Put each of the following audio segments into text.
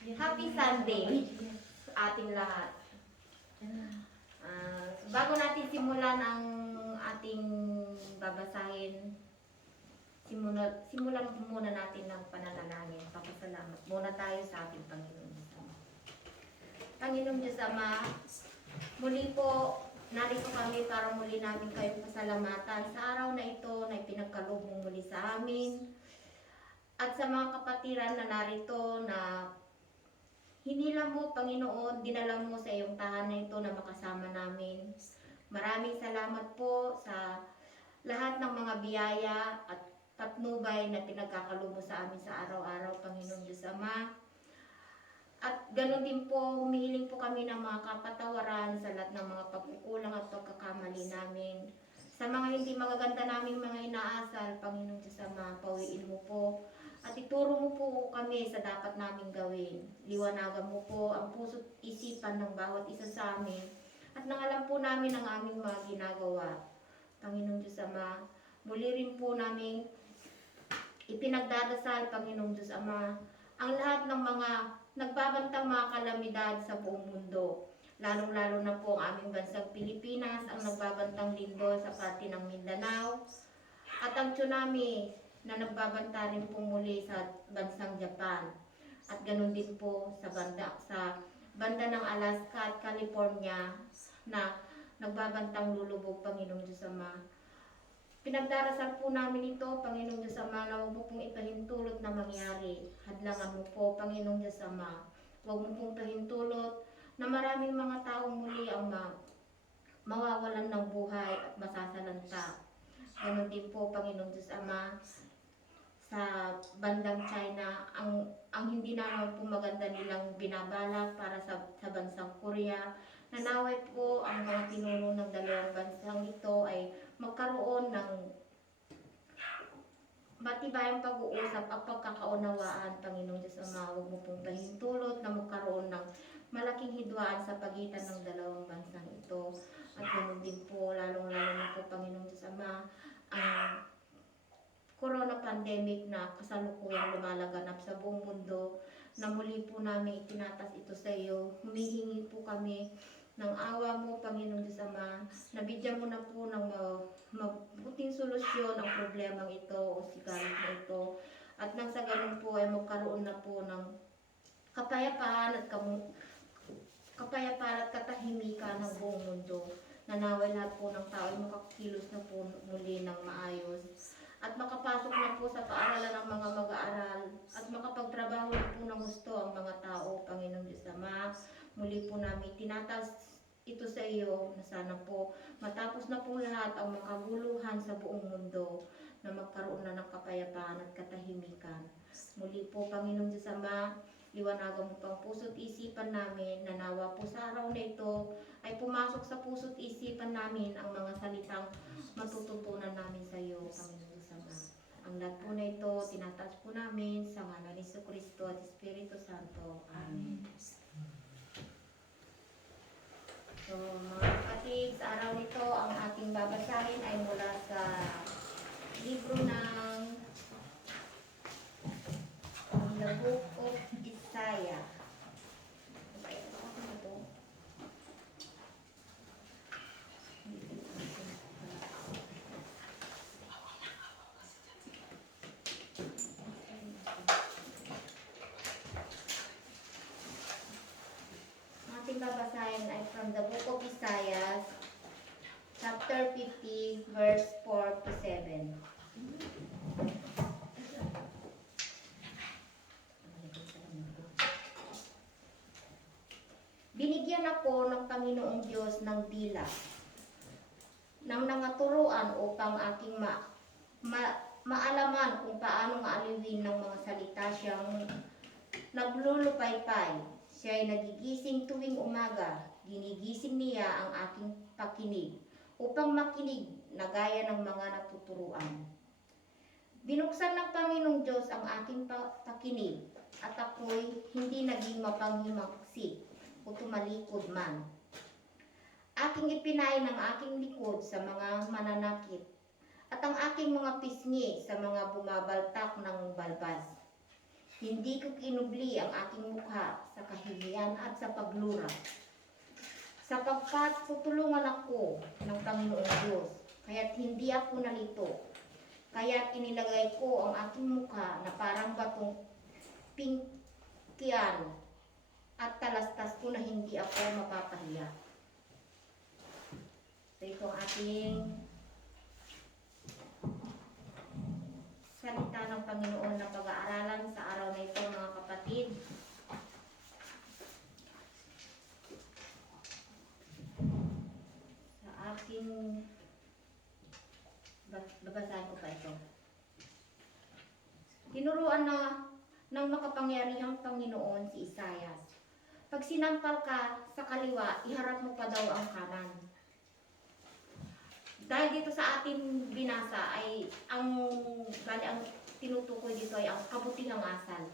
Happy Sunday sa ating lahat. Bago natin simulan ang ating babasahin, simulan muna natin ng pananalangin. Papasalamat muna tayo sa ating Panginoon Diyos Ama. Panginoon Diyos Ama, muli po narito kami para muli namin kayong pasalamatan sa araw na ito na ipinagkaloob mo muli sa amin. At sa mga kapatiran na narito na hinila mo, Panginoon, dinala mo sa iyong tahanan ito na makasama namin. Maraming salamat po sa lahat ng mga biyaya at patnubay na pinagkakalob mo sa amin sa araw-araw, Panginoon Diyos Ama. At ganoon din po, humihiling po kami ng mga kapatawaran sa lahat ng mga pagkukulang at pagkakamali namin. Sa mga hindi magaganda naming mga inaasal, Panginoon Diyos Ama, pawiin mo po. At ituro mo po kami sa dapat naming gawin. Liwanagan mo po ang puso't isipan ng bawat isa sa amin. At nangalam po namin ang aming mga ginagawa. Panginoong Diyos Ama, muli rin po namin ipinagdadasal, Panginoong Diyos Ama, ang lahat ng mga nagbabantang mga kalamidad sa buong mundo. Lalong-lalo na po ang aming bansang Pilipinas, ang nagbabantang lindol sa parte ng Mindanao, at ang tsunami na nagbabanta rin po muli sa bansang Japan. At ganun din po sa banda ng Alaska at California na nagbabantang lulubog, Panginoong Diyos Ama. Pinagdarasal po namin ito, Panginoong Diyos Ama, na huwag mo pong ipahintulot na mangyari. Hadlangan mo po, Panginoong Diyos Ama. Huwag mo pong pahintulot na maraming mga tao muli ang mawawalan ng buhay at masasalanta. Ganon din po, Panginoong Diyos Ama, sa bandang China, ang hindi naman po maganda nilang binabalak para sa bansang Korea. Nanaway po ang mga pinuno ng dalawang bansang ito ay magkaroon ng matibayang pag-uusap at pagkakaunawaan, Panginoong Diyos Ama. Huwag mo pong pahintulot na magkaroon ng malaking hidwaan sa pagitan ng dalawang bansang ito. At ganoon din po, lalong-lalo na po, Panginoong Diyos Ama, ang corona pandemic na kasalukuyang lumalaganap sa buong mundo, na muli po namin itinatas ito sa iyo. Humihingi po kami ng awa mo, Panginoong Diyos Ama, na bigyan mo na po ng mabuting solusyon ang problemang ito o sigalit na ito. At nang sa ganun po ay magkaroon na po ng kapayapaan at katahimikan ng buong mundo. Nanaway lahat po ng tao ay makakilos na po muli ng maayos. At makapasok na po sa paaralan ng mga mag-aaral at makapagtrabaho na po ng gusto ang mga tao, Panginoong Diyos Ama. Muli po namin tinatas ito sa iyo na sana po matapos na po lahat ang makaguluhan sa buong mundo, na magkaroon na ng kapayapaan at katahimikan. Muli po, Panginoong Diyos Ama, liwanagan mo pang puso't isipan namin, na nawa po sa araw na ito ay pumasok sa puso't isipan namin ang mga salitang matututunan namin sa iyo, Panginoon Diyos Ama. Ang lahat po na ito, tinataas po namin sa ngalan ni Jesucristo at Espiritu Santo. Amen. So, mga kapatid, sa araw nito, ang ating babasahin ay mula sa libro ng The Book of Isaiah. Babasahin ay from the Book of Isaiah, chapter 50, verse 4 to 7. Binigyan ako ng Panginoong Diyos ng dila, ng nangaturuan upang aking maalaman kung paano aliwin ng mga salita siyang naglulupaypay. Siya ay nagigising tuwing umaga, ginigising niya ang aking pakinig, upang makinig na gaya ng mga natuturuan. Binuksan ng Panginoong Diyos ang aking pakinig, at ako'y hindi naging mapanghimaksik o tumalikod man. Aking ipinain ang aking likod sa mga mananakit, at ang aking mga pisngi sa mga bumabaltak ng balbas. Hindi ko kinubli ang aking mukha sa kahihiyan at sa paglura, sapagkat tutulungan ako ng Panginoong Diyos, kaya't hindi ako nalito. Kaya't inilagay ko ang aking mukha na parang batong pingkian at talastas ko na hindi ako mapapahiya. So ito ang ating salita ng Panginoon na pag-aaralan sa araw na ito, mga kapatid. Sa aking babasahin ko pa ito. Tinuruan na ng makapangyarihang Panginoon si Isaias. Pag sinampal ka sa kaliwa, iharap mo pa daw ang kanan. Dahil dito sa ating binasa ay ang tinutukoy dito ay ang kabutihang asal.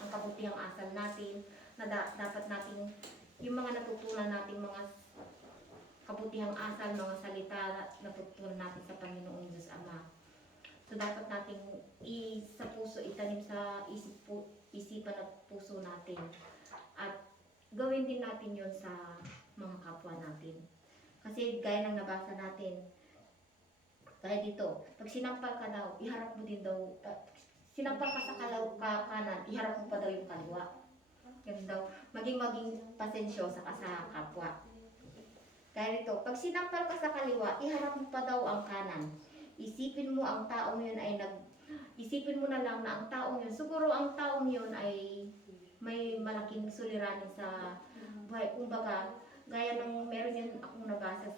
Ang kabutihang asal natin na dapat nating yung mga natutunan nating mga kabutihang asal, mga salita na natutunan natin sa Panginoong Diyos Ama. So dapat nating sa puso, itanim sa isipan at puso natin. At gawin din natin yon sa mga kapwa natin. Kasi gaya ng nabasa natin, kaya dito, pag sinampal ka daw, iharap mo din daw, sinampal ka sa kanan, iharap mo pa daw yung kaliwa. Yan daw, maging pasensyosa ka sa kapwa. Kaya dito, pag sinampal ka sa kaliwa, iharap mo pa daw ang kanan. Isipin mo ang taong yun ay isipin mo na lang na ang taong yun, siguro ang taong yun ay may malaking suliranin sa buhay. Kumbaga, gaya ng meron yun akong nabasa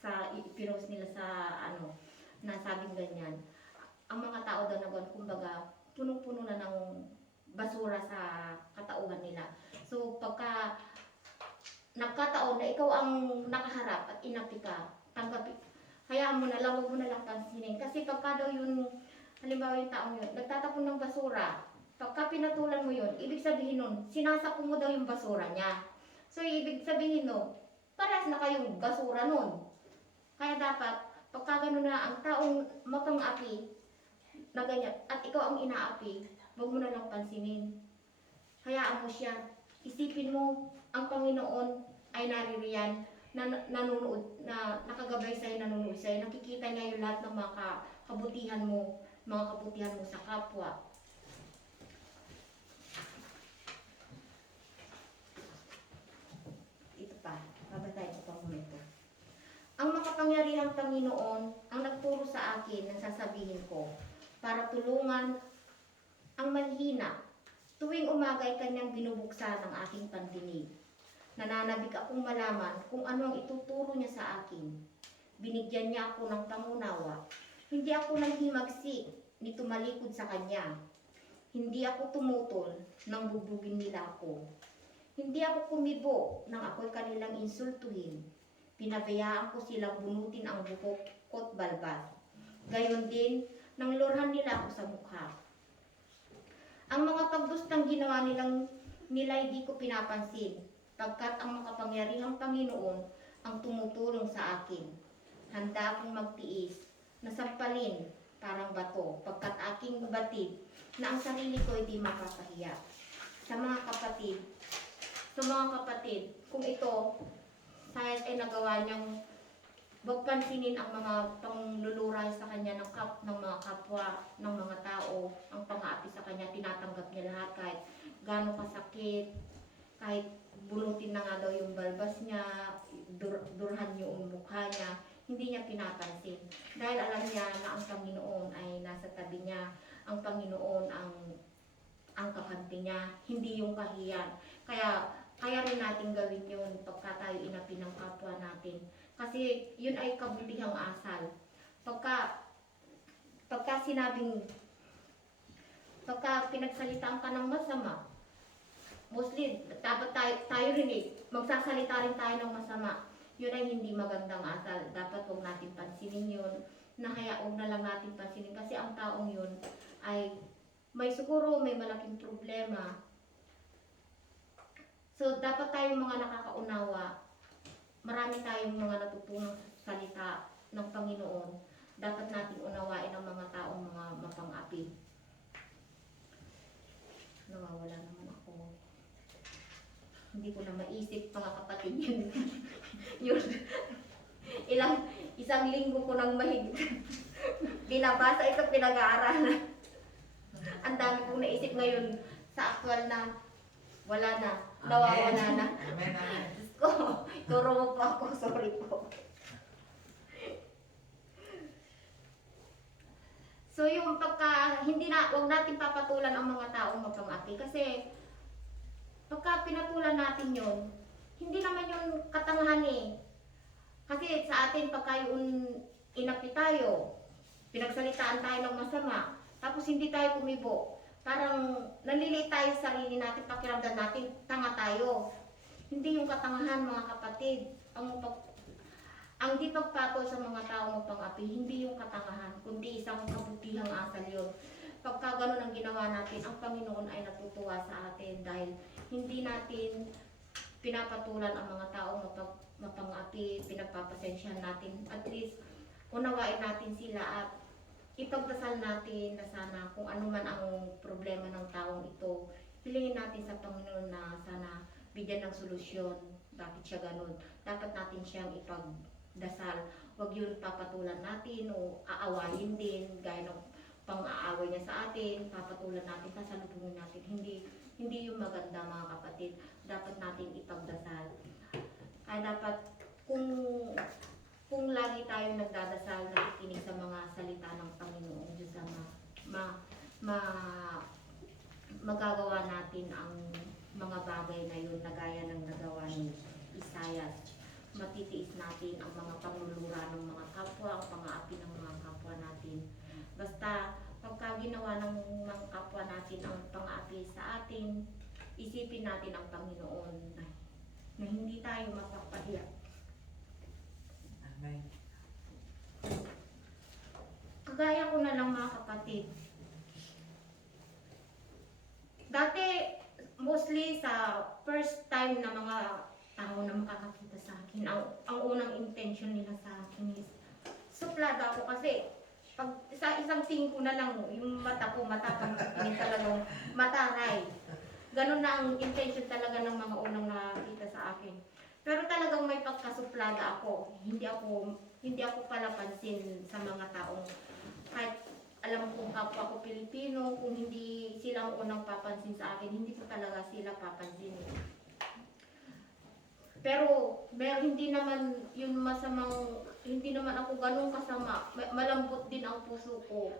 sa pinost nila sa na sabing ganyan. Ang mga tao daw na gano'n, kumbaga, punong-puno na ng basura sa katauhan nila. So, pagka nagkataon na ikaw ang nakaharap at inapi ka, tanggapin, hayaan mo na lang, huwag mo na lang pansinin. Kasi pagka daw yun, halimbawa yung taong yun, nagtatapon ng basura, pagka pinatulan mo yun, ibig sabihin nun, sinasako mo daw yung basura niya. So, ibig sabihin nun, parehas na kayong basura nun. Kaya dapat, pagka gano'n na ang taong mapang-api na ganyan, at ikaw ang inaapi, huwag mo na lang pansinin. Hayaan mo siya. Isipin mo, ang Panginoon ay naririyan, na nanonood, na nakagabay sa'yo, nanonood sa'yo. Nakikita niya yung lahat ng mga kabutihan mo sa kapwa. Ito pa, babasahin ko pa muna ito. Ang makapangyarihang Panginoon ang nagturo sa akin ng sasabihin ko para tulungan ang manhina. Tuwing umaga ay kanyang binubuksan ang aking pandinig. Nananabik akong malaman kung ano ang ituturo niya sa akin. Binigyan niya ako ng pangunawa. Hindi ako nanghimagsik ni tumalikod sa kanya. Hindi ako tumutol nang bubugin nila ako. Hindi ako kumibo nang ako'y kanilang insultuhin. Pinabayaan ko silang bunutin ang buhok ko't balbas. Gayon din, nang lorhan nila ako sa mukha. Ang mga pagdustang ginawa nila di ko pinapansin, pagkat ang makapangyarihang Panginoon ang tumutulong sa akin. Handa akong magtiis, nasampalin parang bato, pagkat aking batid na ang sarili ko ay di mapapahiya. Sa mga kapatid, kung ito, kahit ay nagawa niyang huwag pansinin ang mga pangluluray sa kanya ng mga kapwa, ng mga tao, ang pang-aapi sa kanya, tinatanggap niya lahat kahit gaano kasakit, kahit bunutin na nga daw yung balbas niya, durhan yung mukha niya, hindi niya pinapansin. Dahil alam niya na ang Panginoon ay nasa tabi niya, ang Panginoon ang kakampi niya, hindi yung kahiyan. Kaya rin natin gawin yun pagka tayo inapi ng kapwa natin. Kasi yun ay kabutihang asal. Pagka pinagsalitaan ka ng masama, mostly, dapat tayo rin magsasalita rin tayo ng masama. Yun ay hindi magandang asal. Dapat huwag natin pansinin yun. Huwag na lang natin pansinin. Kasi ang taong yun ay siguro may malaking problema. So, dapat tayong mga nakakaunawa, marami tayong mga natutunang salita ng Panginoon. Dapat natin unawain ang mga taong mga mapang-api. nawawala naman ako. Hindi ko na maisip mga kapatid yun. Yun. Isang linggo ko nang mahigit. Binabasa ito, pinag-aaralan. Ang dami kong naisip ngayon sa actual na wala na, nawawala na. Amen, amen. Diyos ko, turo mo po ako, sorry po. So yung huwag natin papatulan ang mga taong mapang-api kasi pagka pinatulan natin yun, hindi naman yun katangahan eh. Kasi sa atin pagka yung inapi tayo, pinagsalitaan tayo ng masama, tapos hindi tayo kumibo, parang naliliit tayo sa sarili natin, pakiramdam natin, tanga tayo. Hindi yung katangahan mga kapatid. Ang di pagpatol sa mga taong mapang-api, hindi yung katangahan, kundi isang kabutihang asal yun. Pagka ganun ang ginawa natin, ang Panginoon ay natutuwa sa atin dahil hindi natin pinapatulan ang mga taong mapang-api, pinagpapasensyahan natin. At least, unawain natin sila at ipagdasal natin na sana kung ano man ang problema ng taong ito, hilingin natin sa Panginoon na sana bigyan ng solusyon. Bakit siya ganun? Dapat natin siyang ipagdasal. Huwag yun papatulan natin o aawayin din gaya ng pang-aaway niya sa atin, papatulan natin, sasalubungin natin. Hindi yung maganda mga kapatid. Dapat natin ipagdasal. Kaya dapat kung lagi tayong nagdadasal, nakikinig sa mga salita ng Panginoon Diyos magagawa natin ang mga bagay na yun na gaya ng nagawa ni Isaiah. Matitiis natin ang mga panglulura ng mga kapwa, ang pang-aapi ng mga kapwa natin. Basta pagka ginawa ng mga kapwa natin ang pang-aapi sa atin, isipin natin ang Panginoon na hindi tayo mapapahiya. Amen. Kagaya ko na lang mga kapatid. Dati, mostly sa first time na mga tao na makakakita sa akin, ang unang intention nila sa akin is suplada ako kasi pag sa isang tingin ko na lang yung mata ko, matapang tingin talagang mataray. Ganun na ang intention talaga ng mga unang nakakita sa akin. Pero talagang may pagkasuplada ako. Hindi ako pala pansin sa mga taong kahit alam kong kapwa ko Pilipino, kung hindi sila ang unang papansin sa akin, hindi ko talaga sila papansin. Pero hindi naman yun masamang, hindi naman ako ganun kasama. Malambot din ang puso ko.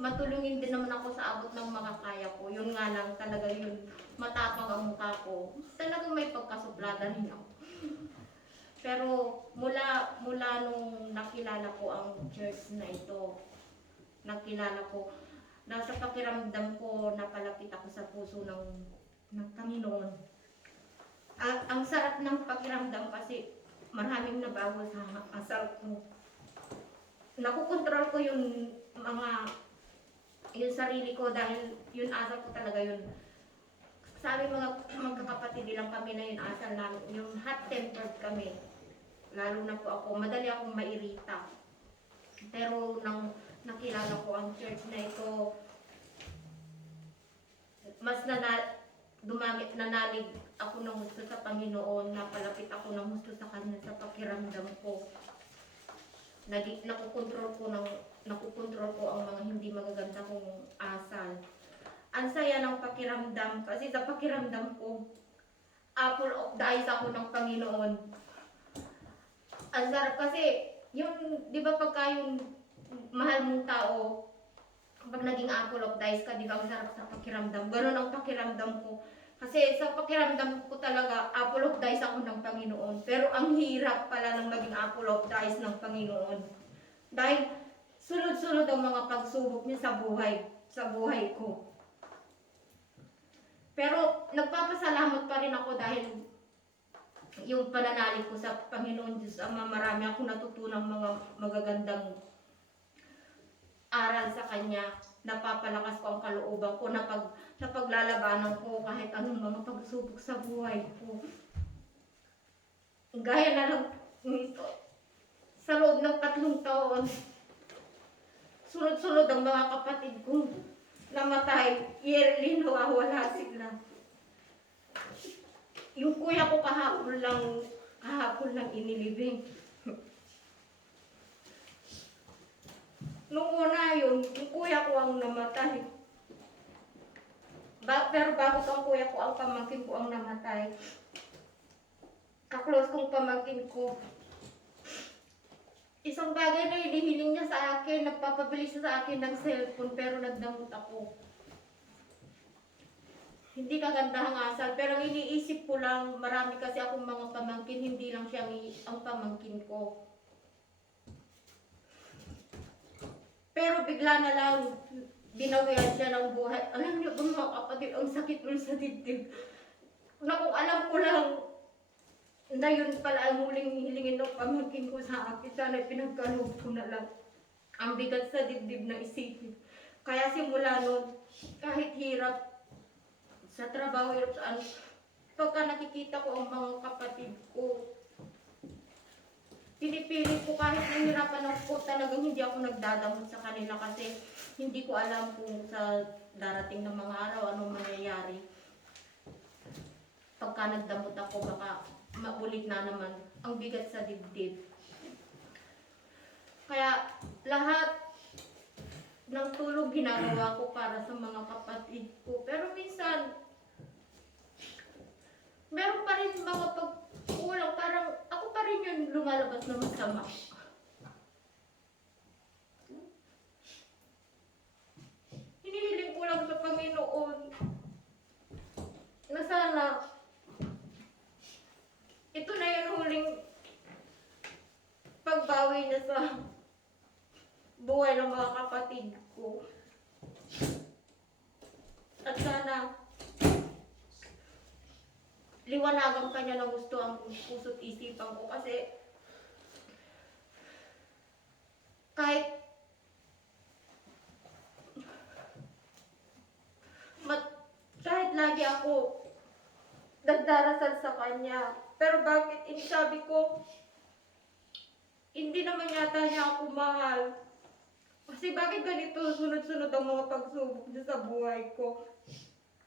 Matulungin din naman ako sa abot ng makakaya ko. Yun nga lang talaga yun, matapang ang mukha ko. Talagang may pagkasuplada rin ako. Pero mula nung nakilala ko ang church na ito, nakilala ko, nasa pakiramdam ko, napalapit ako sa puso ng Panginoon. Ang sarap ng pakiramdam kasi maraming nabago sa asal ko. Nakukontrol ko yung sarili ko dahil yun asal ko talaga yun. Sabi mga magkakapatid lang kami na yun asal namin, yung hot-tempered kami. Lalo na po ako, madali akong mairita. Pero nang nakilala ko ang church na ito, mas nanalig ako ng gusto sa Panginoon, napalapit ako ng gusto sa Kanya sa pakiramdam ko. Nakukontrol ko ang mga hindi magaganda kong asal. Ang saya ng pakiramdam kasi sa pakiramdam ko, apple of the eyes ako ng Panginoon. Ang sarap kasi, yung, di ba pagka yung mahal mong tao, pag naging apple of the eyes ka, di ba ang sarap sa pakiramdam? Ganun ang pakiramdam ko. Kasi sa pakiramdam ko talaga, apple of the eyes ako ng Panginoon. Pero ang hirap pala ng maging apple of the eyes ng Panginoon. Dahil sunod-sunod ang mga pagsubok niya sa buhay ko. Pero nagpapasalamat pa rin ako dahil yung pananalig ko sa Panginoon Diyos Ama, marami akong natutunang mga magagandang aral sa Kanya. Napapalakas ko ang kalooban ko na paglalabanan ko kahit anong mga pagsubok sa buhay ko. Gaya na lang nito, sa loob ng 3 taon, sunod-sunod ang mga kapatid ko namatay, yearly nawawala sila. Yung kuya ko kahapon lang inilibing. Nung una yung kuya ko ang namatay. Pero bago ang kuya ko, ang pamangkin ko ang namatay. Kaklose kong pamangkin ko. Isang bagay na hinihiling niya sa akin, nagpapabili siya sa akin ng cellphone pero nagdamot ako. Hindi kagandahang asal, pero ang iniisip ko lang, marami kasi akong mga pamangkin, hindi lang siya ang pamangkin ko. Pero bigla na lang, binawian siya ng buhay. Alam niyo ba mga kapatid, ang sakit nun sa dibdib. Na kung alam ko lang, na yun pala ang huling hilingin ng pamangkin ko sa akin, sana pinagkaloob ko na lang. Ang bigat sa dibdib na isipin. Kaya simula nun, kahit hirap sa trabaho, hirap saan, pagka nakikita ko ang mga kapatid ko, pinipilit ko kahit nahihirapan ako, talagang hindi ako nagdadamot sa kanila kasi hindi ko alam kung sa darating na mga araw anong mangyayari. Pagka nagdamot ako, baka maulit na naman ang bigat sa dibdib. Kaya lahat ng tulong ginagawa ko para sa mga kapatid ko. Pero minsan, meron pa rin mga pagkulang, parang ako pa rin yung lumalabas na masama. Hinihiling ko lang sa Panginoon na sana ito na yung huling pagbawi niya sa buhay ng mga kapatid ko. At sana liwanagan kanya na gusto ang puso't isipan ko kasi kahit lagi ako nagdarasal sa kanya, pero bakit sabi ko hindi naman yata niya ako mahal. Kasi bakit ganito sunod-sunod ang mga pagsubok niya sa buhay ko?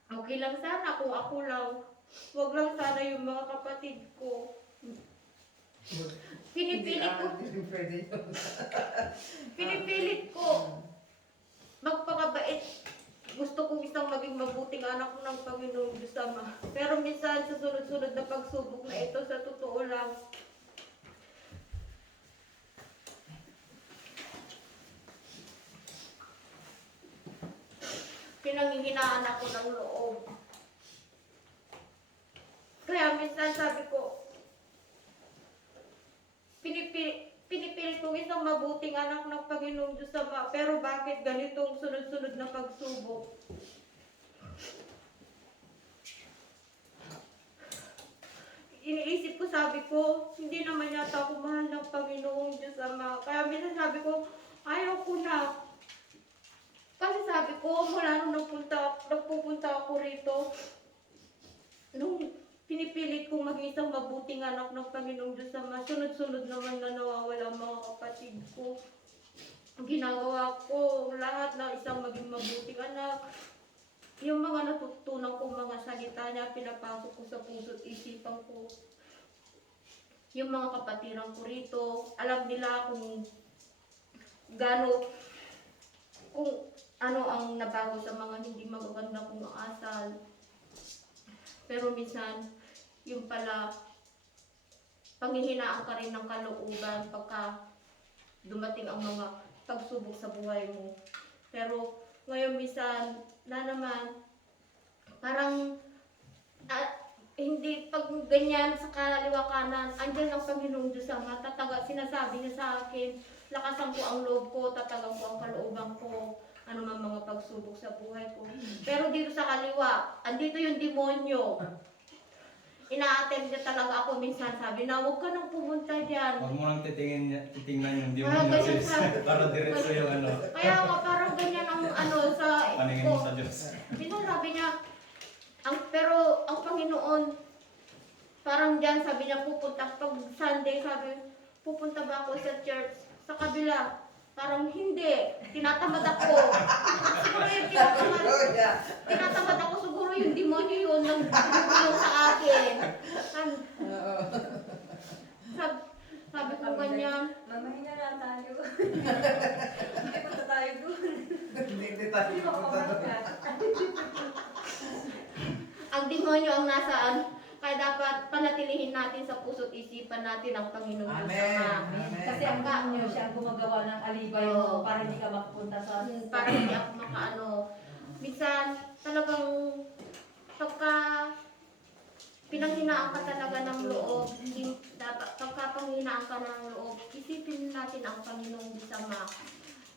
Okay lang sana kung ako lang. Huwag lang sana yung mga kapatid ko. Pinipilit ko magpakabait. Gusto kong isang maging mabuting anak ng Panginoong Diyos Ama. Pero minsan sa sunod-sunod na pagsubok na ito, sa totoo lang, pinanghihinaan ako ng loob. Kaya minsan sabi ko, pinipilit kong isang mabuting anak ng Panginoong Diyos Ama, pero bakit ganitong sunod-sunod na pagsubok? Iniisip ko, sabi ko, hindi naman yata ako mahal ng Panginoong Diyos Ama. Kaya minsan sabi ko, ayaw ko na. Kasi sabi ko, mula nung nagpupunta ako rito, nung pinipilit kong maging isang mabuting anak ng Panginoong Diyos Ama, sunod-sunod naman na nawawala ang mga kapatid ko. Ginagawa ko lahat na isang maging mabuting anak. Yung mga natutunan kong mga salita niya, pinapasok ko sa puso't isipan ko. Yung mga kapatiran ko rito, alam nila kung ano ang nabago sa mga hindi magaganda kong asal. Pero minsan, yung pala, panghihinaan ka rin ng kalooban pagka dumating ang mga pagsubok sa buhay mo. Pero ngayon minsan, na naman, parang hindi pag ganyan sa kaliwa kanan, andyan ang Panginoong Diyos Ama, sinasabi niya sa akin, lakasan ko ang loob ko, tatagan ko ang kalooban ko, ano man mga pagsubok sa buhay ko. Pero dito sa kaliwa, andito yung demonyo. Ina-attend niya talaga ako minsan, sabi na huwag ka nang pumunta dyan. Huwag mo nang titingnan yung demonyo para diretso yung ano. Kaya nga parang ganyan ang sa paningin mo sa Diyos. Minsan sabi niya, pero ang Panginoon, parang dyan sabi niya pupunta, pag Sunday sabi, pupunta ba ako sa church? Sa kabila, Parang hindi. Tinatamad ako. Siguro yung tinatamad ako. Siguro yung demonyo yun nang gumulong sa akin. Sabi ko ganyan. Mamahinga lang tayo. Hindi punta tayo doon. Hindi tayo Hindi mo pupunta doon. Ang demonyo ang nasaan. Kaya dapat panatilihin natin sa puso't isipan natin ang Panginoon Diyos Amen. Ama. Amen. Kasi ang demonyo siya ang gumagawa ng alibay mo para hindi ka makapunta sa... Para hindi ako makaano. Minsan talagang pagka pinanghinaan ka talaga ng loob, dapat pagka panghinaan ka ng loob, isipin natin ang Panginoong Diyos Ama.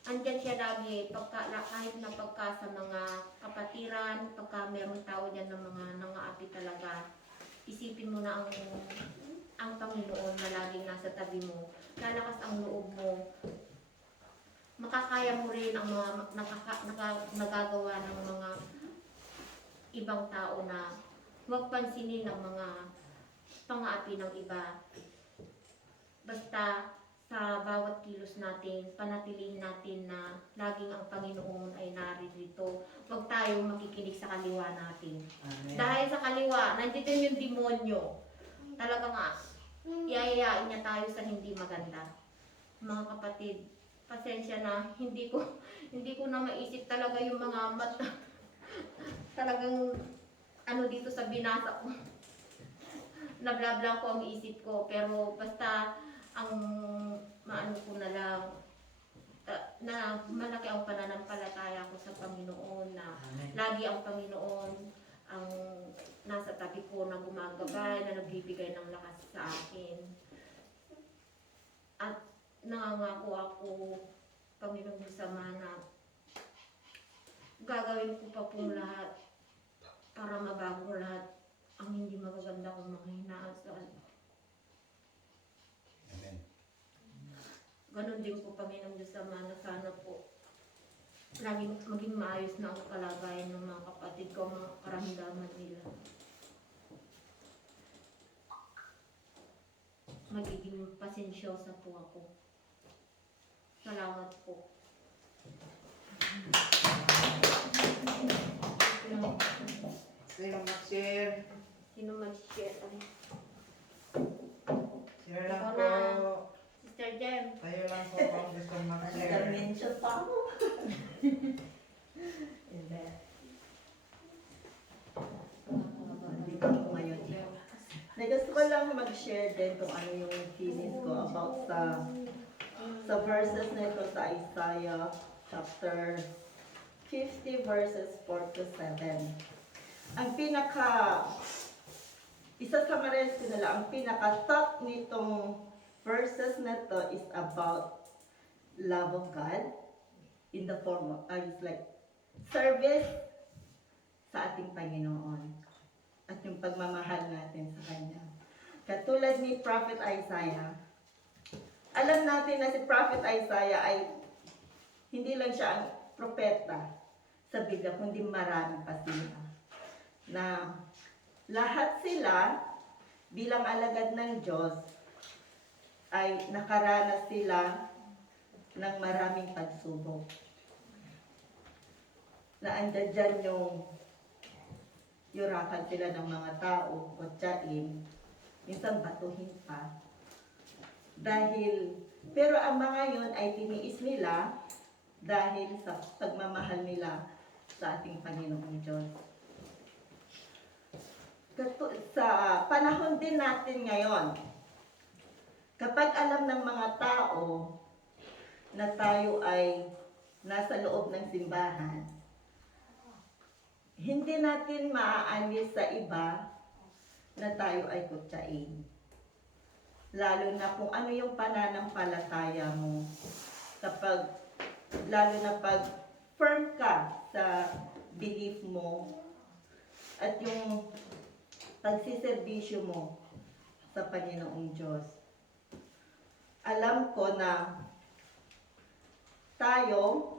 Andyan siya lagi, kahit na pagka sa mga kapatiran, pagka meron tao dyan ng mga nangaapi talaga, isipin mo na ang Panginoon na laging nasa tabi mo. Lalakas ang loob mo. Makakaya mo rin ang mga nagagawa ng mga ibang tao na huwag pansinin ang mga pang-aapi ng iba. Basta sa bawat kilos natin, panatilihin natin na laging ang Panginoon ay narito. Huwag tayong makikinig sa kaliwa natin. Amen. Dahil sa kaliwa, nandito yung demonyo. Talaga nga, iayayain niya tayo sa hindi maganda. Mga kapatid, pasensya na, hindi ko na maisip talaga yung mga mata. Talagang ano dito sa binasa ko. Nablablang ko ang isip ko, pero basta ang maano ko na lang na malaki ang pananampalataya ko sa Panginoon na Amen. lagi ang Panginoon ang nasa tabi ko na gumagabay, na nagbibigay ng lakas sa akin. At nangangako ako, Panginoon Diyos Ama, na gagawin ko pa pong lahat para mabago lahat ang hindi magaganda kong mga hinaasal. Amen. Ganon din po, Panginoon Diyos Ama, na sana po laging maging maayos na ang kalagayan ng mga kapatid ko, mga karamdaman nila. Magiging pasensyosa po ako. Salamat po. Sino mag-share? Sino mag-share? Ay, Share lang Ikaw po. na. Sister Jem. Kayo lang po kung gusto mag-share. Nag-mention pa ako. Hindi. Nandito ako ngayon. Gusto ko lang mag-share din kung ano yung feelings ko about sa verses nito sa Isaiah chapter 50 verses 4 to 7. Ang isa-summarize ko na lang, ang pinaka-top nitong verses na to is about love of God in the form of, it's like, service sa ating Panginoon at yung pagmamahal natin sa Kanya. Katulad ni Prophet Isaiah, alam natin na si Prophet Isaiah ay hindi lang siya ang propeta sa Biblia, kundi marami pa sila. Na lahat sila bilang alagad ng Diyos ay nakaranas sila ng maraming pagsubok. Na andyan dyan yung yurakan sila ng mga tao o tiyain, minsan batuhin pa. Pero ang mga yun ay tiniis nila dahil sa pagmamahal nila sa ating Panginoong Diyos. Sa panahon din natin ngayon, kapag alam ng mga tao na tayo ay nasa loob ng simbahan, hindi natin maaalis sa iba na tayo ay kutsain. Lalo na kung ano yung pananampalataya mo. Lalo na pag firm ka sa belief mo at yung pagsiservisyo mo sa Panginoong Diyos. Alam ko na tayo,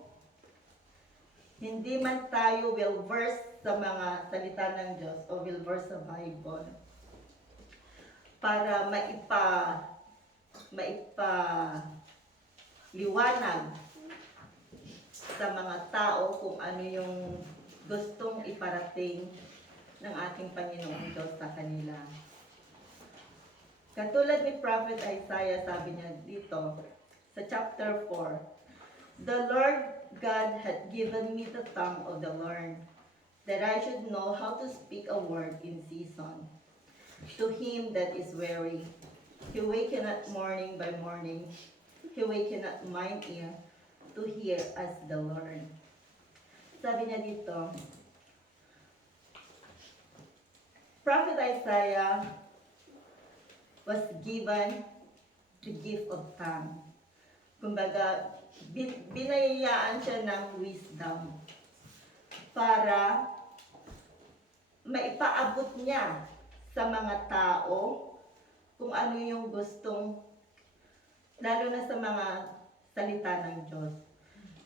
hindi man tayo well-versed sa mga salita ng Diyos o well-versed sa Bible para maipaliwanag sa mga tao kung ano yung gustong iparating ng ating Panginoong Diyos sa kanila. Katulad ni Prophet Isaiah, sabi niya dito sa chapter 4, "The Lord God had given me the tongue of the learned, that I should know how to speak a word in season. To him that is weary, he wakeneth morning by morning, he wakeneth mine ear to hear as the Lord." Sabi niya dito, Prophet Isaiah was given the gift of tongue. Kumbaga, binayayaan siya ng wisdom para maipaabot niya sa mga tao kung ano yung gustong, lalo na sa mga salita ng Diyos.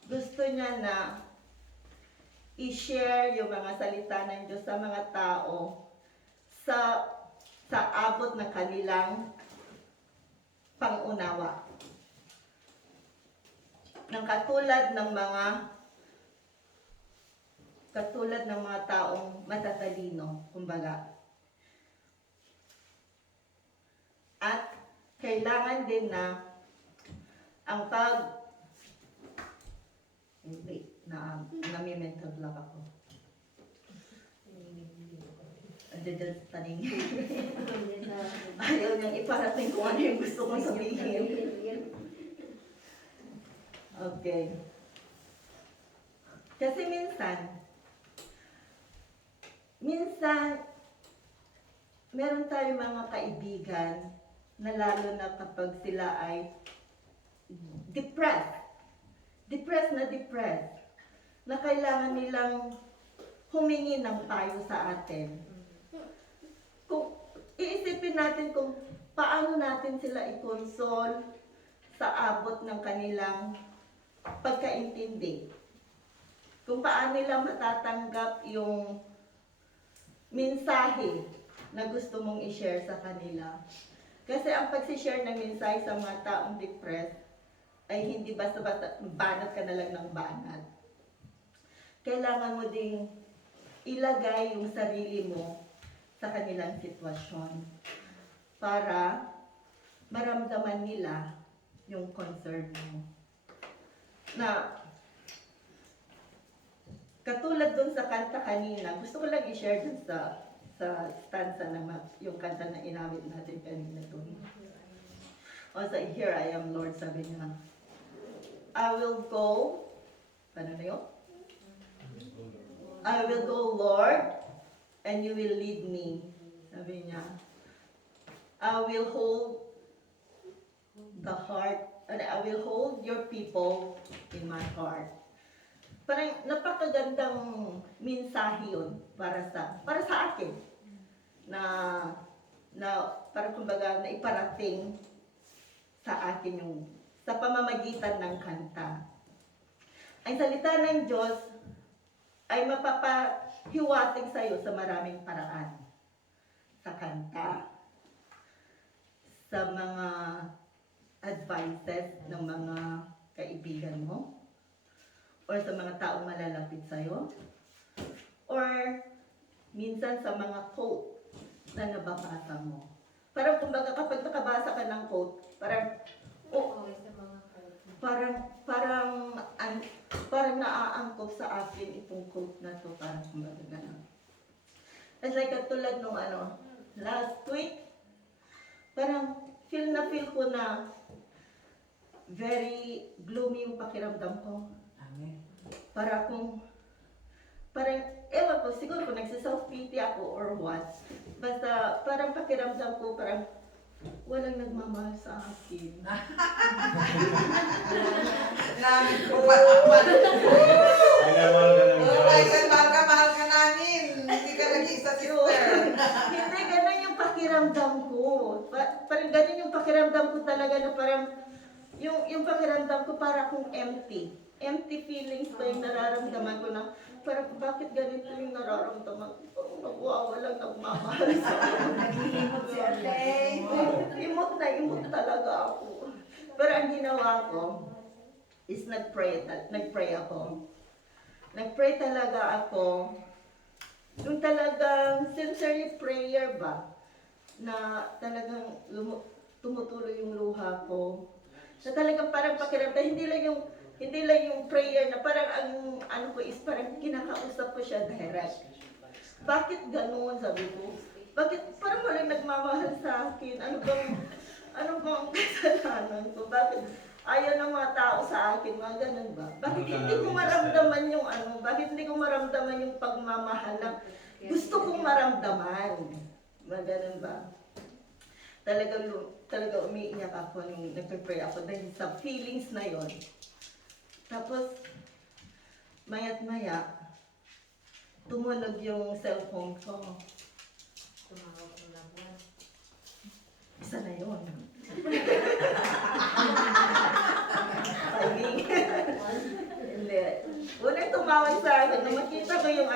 Gusto niya na i-share yung mga salita ng Diyos sa mga tao sa abot ng kanilang pangunawa. Ng katulad ng mga taong matatalino, kumbaga. At kailangan din na ang nami-mental block ako. Andiyan sa taning. Ayaw niyang iparating kung ano yung gusto kong sabihin. Okay. Kasi minsan, meron tayong mga kaibigan na lalo na kapag sila ay depressed, na kailangan nilang humingi ng payo sa atin. Kung iisipin natin kung paano natin sila i-console sa abot ng kanilang pagkaintindi. Kung paano nila matatanggap yung mensahe na gusto mong i-share sa kanila. Kasi ang pag-share ng mensahe sa mga taong depressed ay hindi basta-basta banat ka na lang ng banat. Kailangan mo ding ilagay yung sarili mo sa kanilang sitwasyon para maramdaman nila yung concern mo. Na katulad dun sa kanta kanina, gusto ko lang i-share dun sa stanza ng yung kanta na inawit natin kanina dun. Also, "Here I am, Lord," sabi niya. I will go, paano na yun? I will go, Lord, and you will lead me. Sabi niya. I will hold your people in my heart. Parang napakagandang mensahe yun para sa akin. Na parang kumbaga na iparating sa akin yung sa pamamagitan ng kanta. Ang salita ng Diyos ay mapapahiwatig sa iyo sa maraming paraan. Sa kanta, sa mga advices ng mga kaibigan mo, or sa mga taong malalapit sa iyo, or minsan sa mga quote na nababasa mo. Parang kumbaga kapag nakabasa ka ng quote, parang naaangkop sa akin itong quote na to, parang kumbaga gano'n. It's like katulad nung last week, parang feel ko na very gloomy yung pakiramdam ko. Amen. Parang, ewan ko, siguro kung nagsiself-pity ako or what, basta parang pakiramdam ko, parang walang nagmamahal sa akin. Namin po pa naman. Pinawal ka ng Oh my Diyos. God, mahal ka namin. Hindi ka nag-isa, sister. Hindi, ganun yung pakiramdam ko. Parang ganun yung pakiramdam ko talaga na parang, yung pakiramdam ko para kung empty. Empty feelings pa yung nararamdaman ko na, parang bakit ganito yung nararamdaman ko? Parang nagwawalang nagmamahal sa akin. Nag-iimot si ate. Imot talaga ako. Pero ang ginawa ko, is nagpray ako. Nagpray talaga ako. Yung talagang sincere prayer ba, na talagang tumutuloy yung luha ko. Na talagang parang pakiramdam, hindi lang yung prayer na parang ang ano ko is parang kinakausap ko siya direct. Bakit ganoon, sabi ko? Bakit parang walang nagmamahal sa akin? Ano bang kasalanan ko? Bakit ayaw ng mga tao sa akin? Mga ganun ba? Bakit hindi ko maramdaman yung bakit hindi ko maramdaman yung pagmamahal na gusto kong maramdaman? Mga ganun ba? Talaga umiiyak ako nung nagpe-pray ako dahil sa feelings na yon. Tapos, maya't maya, tumunog yung cellphone ko. Tumawag ng labuan. Isa na yun. Timing. Hindi. Unang tumawag sa akin, nung makita ko yung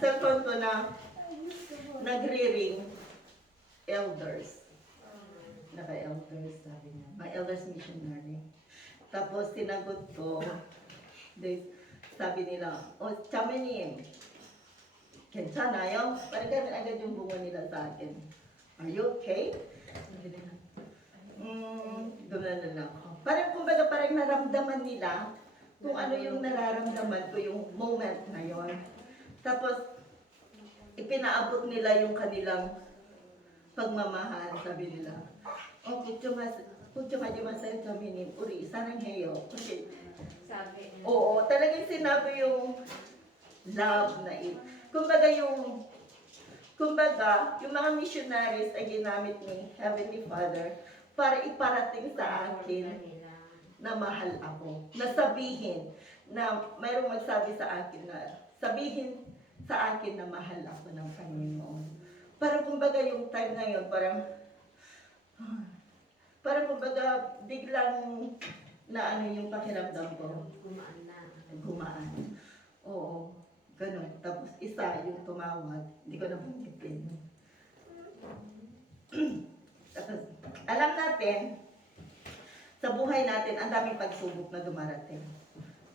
cellphone ko na nagre-ring, elders. Naka-elders, sabi niya. My elders missionary. Tapos sinagot ko, sabi nila, Chamenim, 괜찮아요? Parang ganun agad yung bunga nila sa akin. Are you okay? Sabi nila, gumana na ako. Parang naramdaman nila kung ano yung nararamdaman ko yung moment na yon. Tapos, ipinaabot nila yung kanilang pagmamahal, sabi nila. Kutsumajimasa Chamenim, uri, sarangheyo. Okay. Sabi niya. Oo, talagang sinabi yung love na Kumbaga yung mga missionaries ay ginamit ni Heavenly Father para iparating sa akin na mahal ako. Na sabihin, na mayroong magsabi sa akin sabihin sa akin na mahal ako ng Panginoon. Parang kumbaga yung time na yun, parang kumbaga biglang na yung pakiramdam ko. Gumaan na. Gumaan. Oo. Ganun. Tapos isa yung tumawag. Hindi ko na banggitin. Tapos, alam natin, sa buhay natin, ang daming pagsubok na dumarating.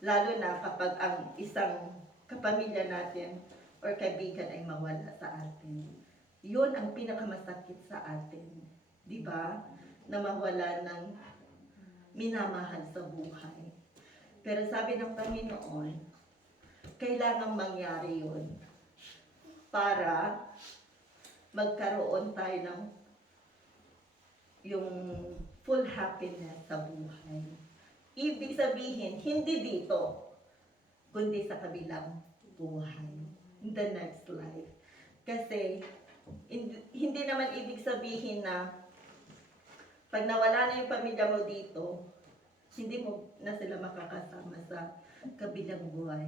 Lalo na kapag ang isang kapamilya natin or kaibigan ay mawala sa atin. Yun ang pinakamasakit sa atin. Di ba? Na mawala ng minamahal sa buhay. Pero sabi ng Panginoon, kailangang mangyari yun para magkaroon tayo ng yung full happiness sa buhay. Ibig sabihin, hindi dito, kundi sa kabilang buhay. In the next life. Kasi, hindi naman ibig sabihin na pag nawala na yung pamilya mo dito, hindi mo na sila makakasama sa kabilang buhay.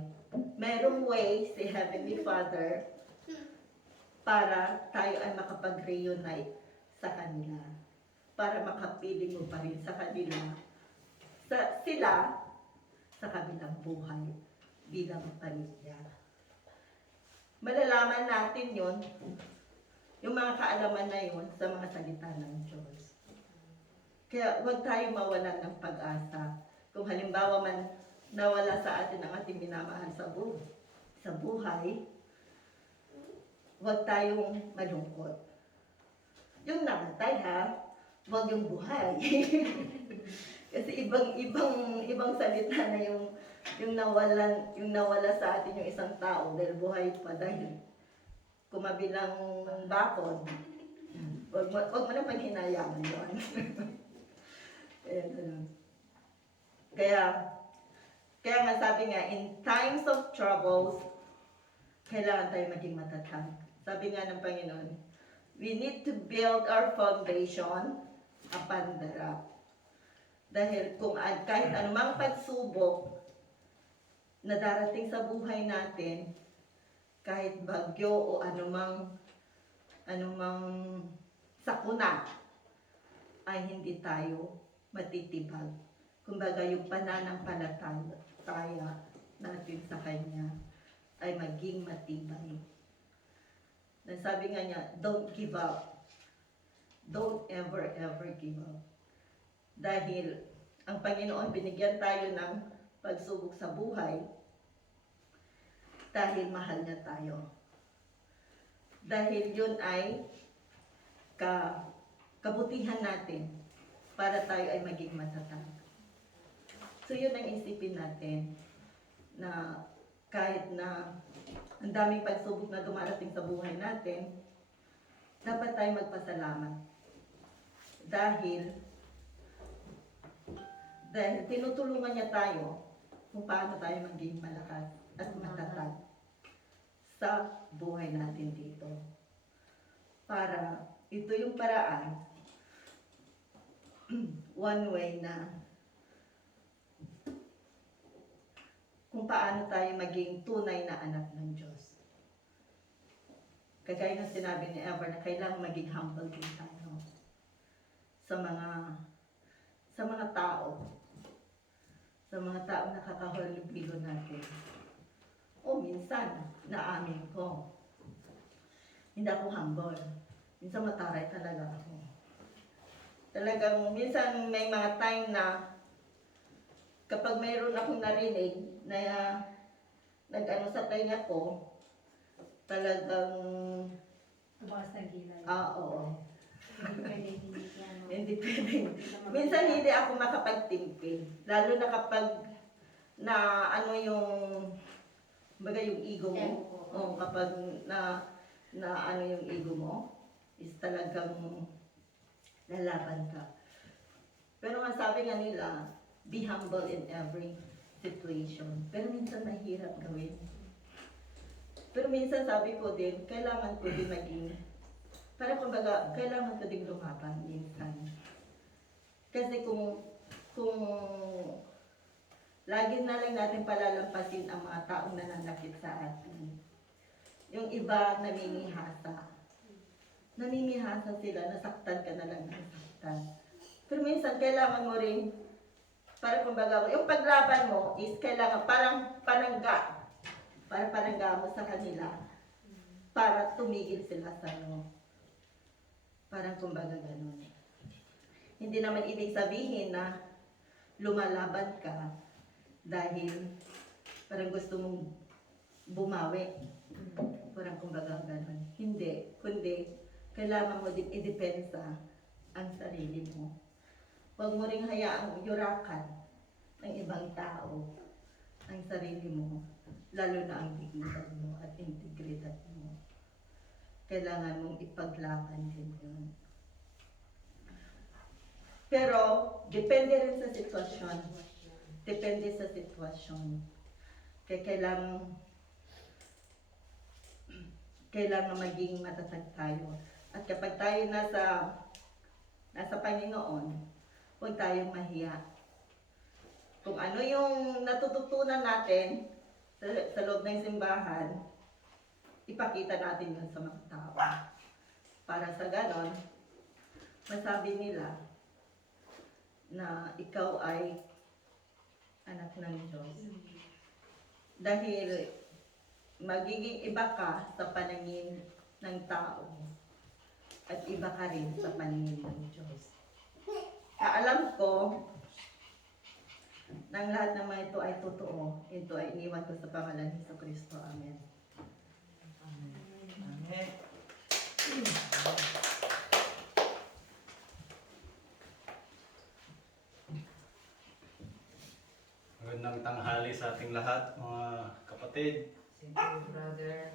Merong way si Heavenly Father para tayo ay makapag-reunite sa kanila. Para makapiling mo pa rin sa kanila. Sila sa kabilang buhay bilang pamilya. Malalaman natin yon, yung mga kaalaman na yon sa mga salita ng Diyos. Kaya huwag tayo mawalan ng pag-asa. Kung halimbawa man nawala sa atin ang ating minamahal sa buhay, huwag tayong malungkot. Yung namatay huwag yung buhay. Kasi ibang salita na yung nawala sa atin yung isang tao dahil buhay pa dahil kumabilang bakod. Huwag mo na paghinayangan yun. Kaya nga sabi nga, in times of troubles, kailangan tayo maging matatag. Sabi nga ng Panginoon, we need to build our foundation upon the rock. Dahil kahit anumang pagsubok na darating sa buhay natin, kahit bagyo o anumang sakuna, ay hindi tayo matitibag. Kumbaga yung pananampalataya natin sa Kanya ay maging matibay. Sabi nga niya, don't give up. Don't ever give up. Dahil ang Panginoon binigyan tayo ng pagsubok sa buhay dahil mahal niya tayo. Dahil yun ay kabutihan natin para tayo ay maging matatag. So yun ang isipin natin na kahit na ang daming pagsubok na dumarating sa buhay natin, dapat tayo magpasalamat. Dahil tinutulungan niya tayo kung paano tayo maging malakas at matatag sa buhay natin dito. Para ito yung paraan, one way na kung paano tayo maging tunay na anak ng Diyos. Kagaya ng sinabi ni Ever na kailangan maging humble din tayo sa mga tao. Sa mga taong nakakahulubilo natin. O minsan, naamin ko. Hindi ako humble. Minsan mataray talaga ako. Talagang minsan may mga time na kapag mayroon akong narinig na nag-ano sa tainga ko, talagang Tumakas ng gilay. oo. Hindi pwede, hindi yan. Hindi pwedeng. Minsan hindi ako makapagtimpi. Lalo na kapag na ano yung baga yung ego mo. Tempo. Oo, kapag na ano yung ego mo is talagang lalaban ka. Pero nga sabi nga nila, be humble in every situation. Pero minsan mahirap gawin. Pero minsan sabi ko din, kailangan ko din maging para kumbaga, kailangan ko din lumaban minsan. Kasi kung lagi na lang natin palalampasin ang mga taong nananakit sa atin. Yung iba namimihasa. Namimihasa sila, nasaktan ka na lang nasaktan. Pero minsan kailangan mo rin, para kumbaga, yung paglaban mo is kailangan parang panangga. Para panangga mo sa kanila. Para tumigil sila sa ano. Parang kumbaga ganun. Hindi naman ibig sabihin na lumalaban ka dahil parang gusto mong bumawi. Parang kumbaga ganun. Hindi. Kundi, kailangan mo din idepensa ang sarili mo. Huwag mo ring hayaang yurakan ng ibang tao ang sarili mo, lalo na ang dignidad mo at integridad mo. Kailangan mong ipaglaban din yun. Pero, depende rin sa sitwasyon. Depende sa sitwasyon. Kaya kailangan maging matatag tayo. At kapag tayo nasa Panginoon, huwag tayong mahiya. Kung ano yung natututunan natin sa loob ng simbahan, ipakita natin yun sa mga tao. Para sa ganon, masabi nila na ikaw ay anak ng Diyos. Dahil magiging iba ka sa paningin ng tao at iba ka rin sa paningin ng Diyos. Alam ko nang lahat ng mga ito ay totoo. Ito ay iniwan ko sa pangalan ni Kristo. Amen. Amen. Magandang tanghali sa ating lahat, mga kapatid. Thank you, brother.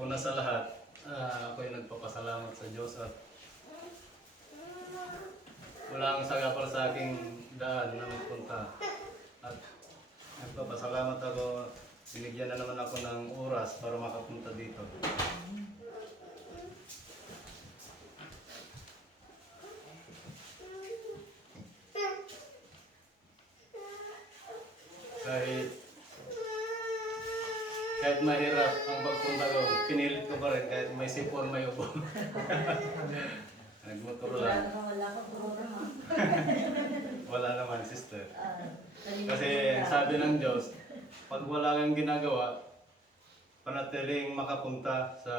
Una sa lahat, ako'y nagpapasalamat sa Diyos at walang sagapal sa aking daan na magpunta. At nagpapasalamat ako, binigyan na naman ako ng oras para makapunta dito. Kahit mahirap ang pagpunta ko, pinilit ko pa rin kahit may sipon, may ubo. Nagmotor lang. Wala ka programa. Wala naman, sister. Kasi sabi ng Diyos, pag wala kang ginagawa, panatiling makapunta sa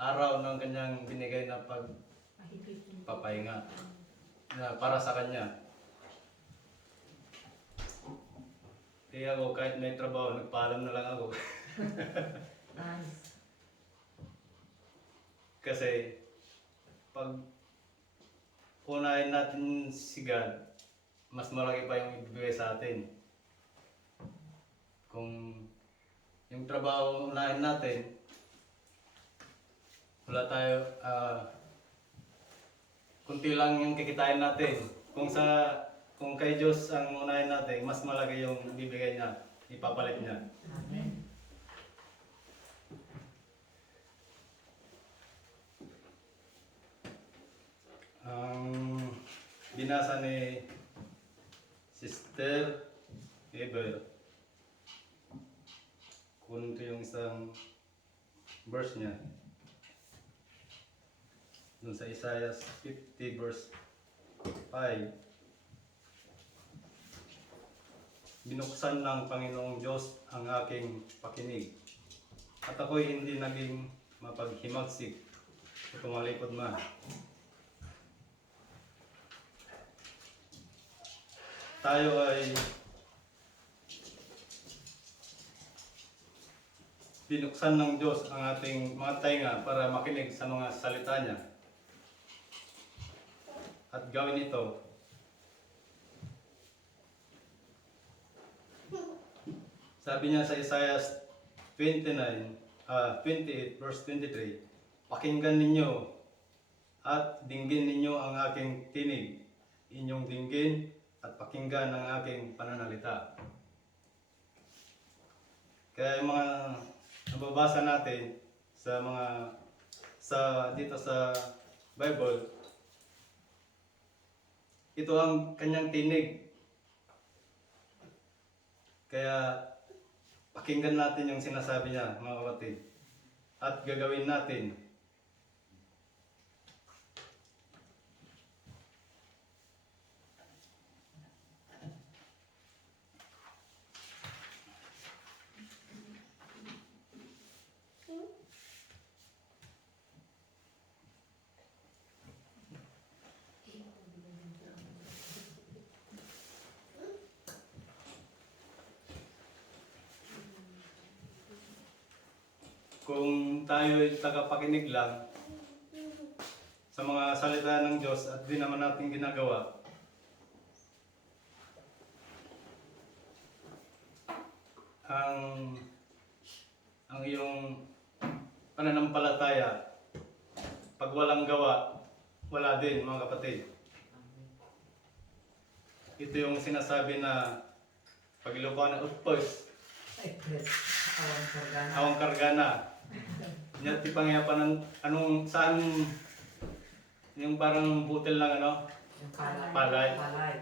araw ng kanyang binigay na pagpapahinga na para sa kanya. Kaya ako kahit may trabaho, nagpaalam na lang ako. Nice. Kasi pag unahin natin si God, mas malaki pa yung ibibigay sa atin. Kung yung trabaho unahin natin, wala tayo, kunti lang yung kikitain natin. Kung kay Diyos ang unahin natin, mas malaki yung bibigay niya, ipapalit niya. Amen. Ang binasa ni Sister Eber, kunin ko yung isang verse niya. Dun sa Isaiah 50 verse 5. Binuksan ng Panginoong Diyos ang aking pakinig, at ako'y hindi naging mapaghimagsik o tumalikod man. Tayo ay binuksan ng Diyos ang ating mga tainga para makinig sa mga salita niya. At gawin ito. Sabi niya sa Isaiah 28 verse 23, pakinggan ninyo at dinggin ninyo ang aking tinig, inyong dinggin at pakinggan ang aking pananalita. Kaya yung mga nababasa natin dito sa Bible, ito ang kanyang tinig. Kaya pakinggan natin yung sinasabi niya, mga kapatid, at gagawin natin. Kung tayo ay tagapakinig lang sa mga salita ng Diyos at di naman natin ginagawa, ang iyong pananampalataya, pag walang gawa, wala din, mga kapatid. Ito yung sinasabi na pag Ilocano, utpos, Awang kargana. awang kargana. Yan, di pangyapan anong, saan, yung parang butil lang Yung palay. Palay. Palay.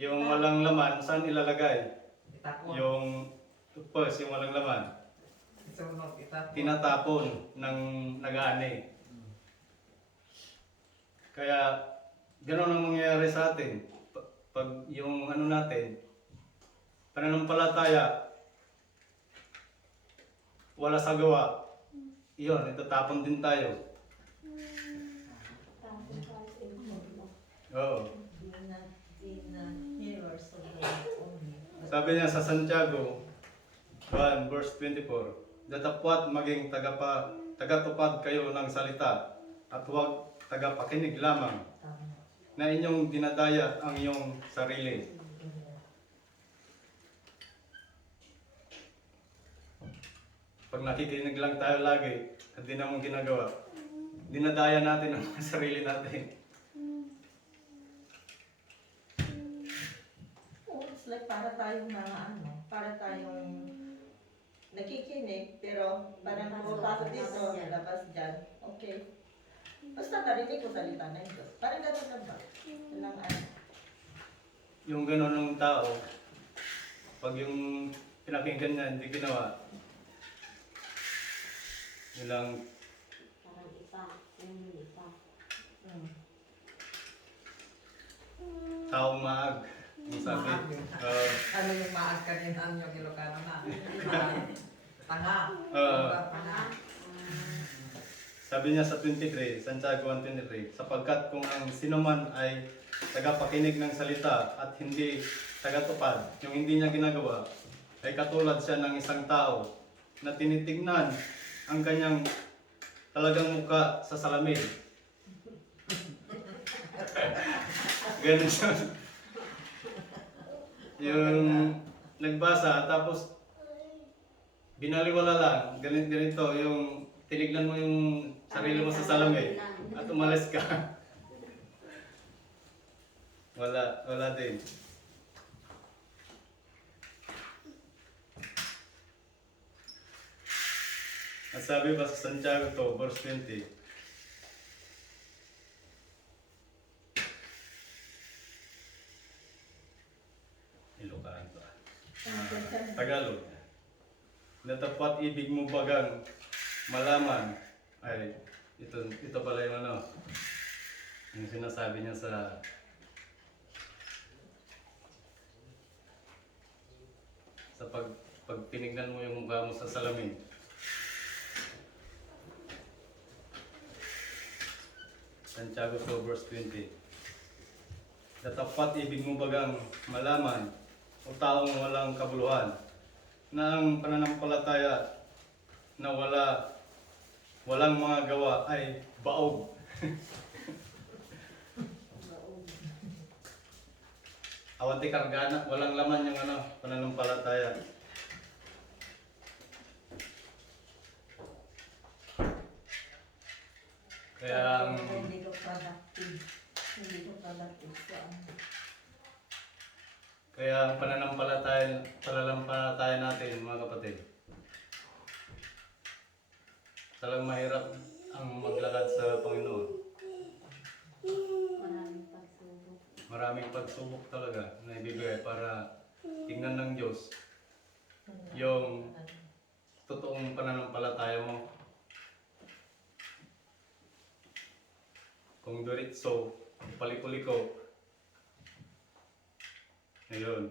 yung walang laman, saan ilalagay? Itapon. Yung utpos, yung walang laman, Isunod, itapon. tinatapon ng nag-aani. Kaya, gano'n ang mangyayari sa atin. Pag yung natin, pananampalataya, wala sa gawa, iyon, itatapon din tayo. Oo. In hearers of the word only. Sabi niya sa Santiago 1 verse 24, datapwat maging tagatupad kayo ng salita at huwag tagapakinig lamang na inyong dinadaya ang iyong sarili. Pag nakikinig lang tayo lagi at di naman ginagawa, dinadaya natin ang sarili natin. Oh, it's like para tayong para tayong nakikinig, pero parang pumapasok dito, labas dyan. Okay. Basta narinig ko salita ng Diyos. Parang gano'n lang ba? Walang Yung gano'n ng tao, pag yung pinakinggan niya, hindi ginawa, nilang Parang ipa, yung ipa. taong maag. Yung sabi. Maag. Ano yung maag kanina yung Ilocano na? Tanga. Tanga. Sabi niya sa 23, Santiago 1:23, sapagkat kung ang sinuman ay tagapakinig ng salita at hindi tagatupad, yung hindi niya ginagawa, ay katulad siya ng isang tao na tinitignan ang kanyang talagang mukha sa salamin. Ganun siya. Yung nagbasa, tapos binaliwala lang, ganito, yung tinignan mo yung sarili mo sa salamin at umalis ka. Wala din. At sabi pa sa Santiago to, verse 20, Ilocano ba? Tagalog. Na tapat ibig mo bagang malaman ay ito pala yung ano, yung sinasabi niya sa pag tinignan mo yung mukha mo sa salamin. Santiago 2 verse 20. Na tapat ibig mo bagang malaman o taong walang kabuluhan na ang pananampalataya na walang mga gawa ay baog. Awante kargana, walang laman yung pananampalataya. Kaya ang Hindi ko productive. Hindi ko productive sa ano. Kaya ang pananampalataya natin, mga kapatid, talagang mahirap ang maglakad sa Panginoon. Maraming pagsubok. Maraming pagsubok talaga na ibibigay para tingnan ng Diyos yung totoong pananampalataya mo. Kung diretso, paliko-liko, ngayon.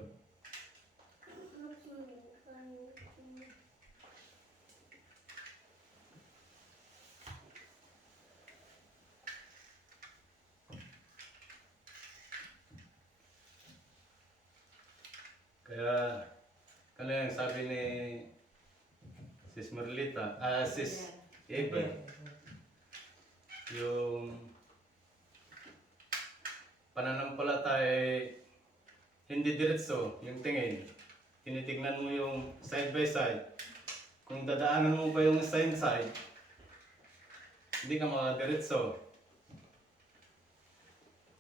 Kaya, yung sabi ni Sis Merlita, Sis Eva, yung pananampalataya hindi diretso yung tingin. Tinitignan mo yung side by side. Kung dadaanan mo pa yung side side, hindi ka makadiretso.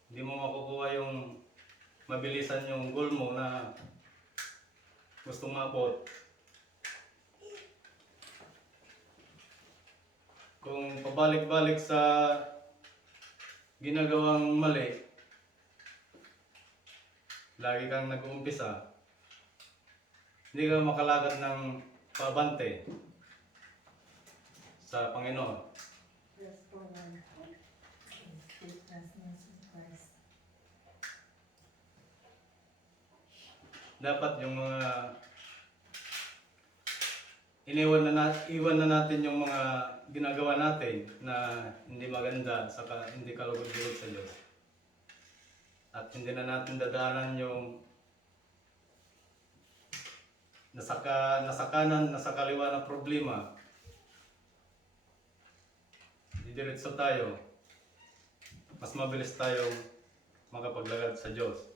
Hindi mo makukuha yung mabilisan yung goal mo na gusto mabot. Kung pabalik-balik sa ginagawang mali, lagi kang nag-uumpisa, hindi ka makalagad ng pabante sa Panginoon. Just for one. Dapat yung mga iwan na natin yung mga ginagawa natin na hindi maganda, saka hindi kalugod-lugod sa Diyos. At hindi na natin dadaanan yung nasa kanan, nasa kaliwa na problema. Didiretso tayo. Mas mabilis tayong makapaglagad sa Diyos.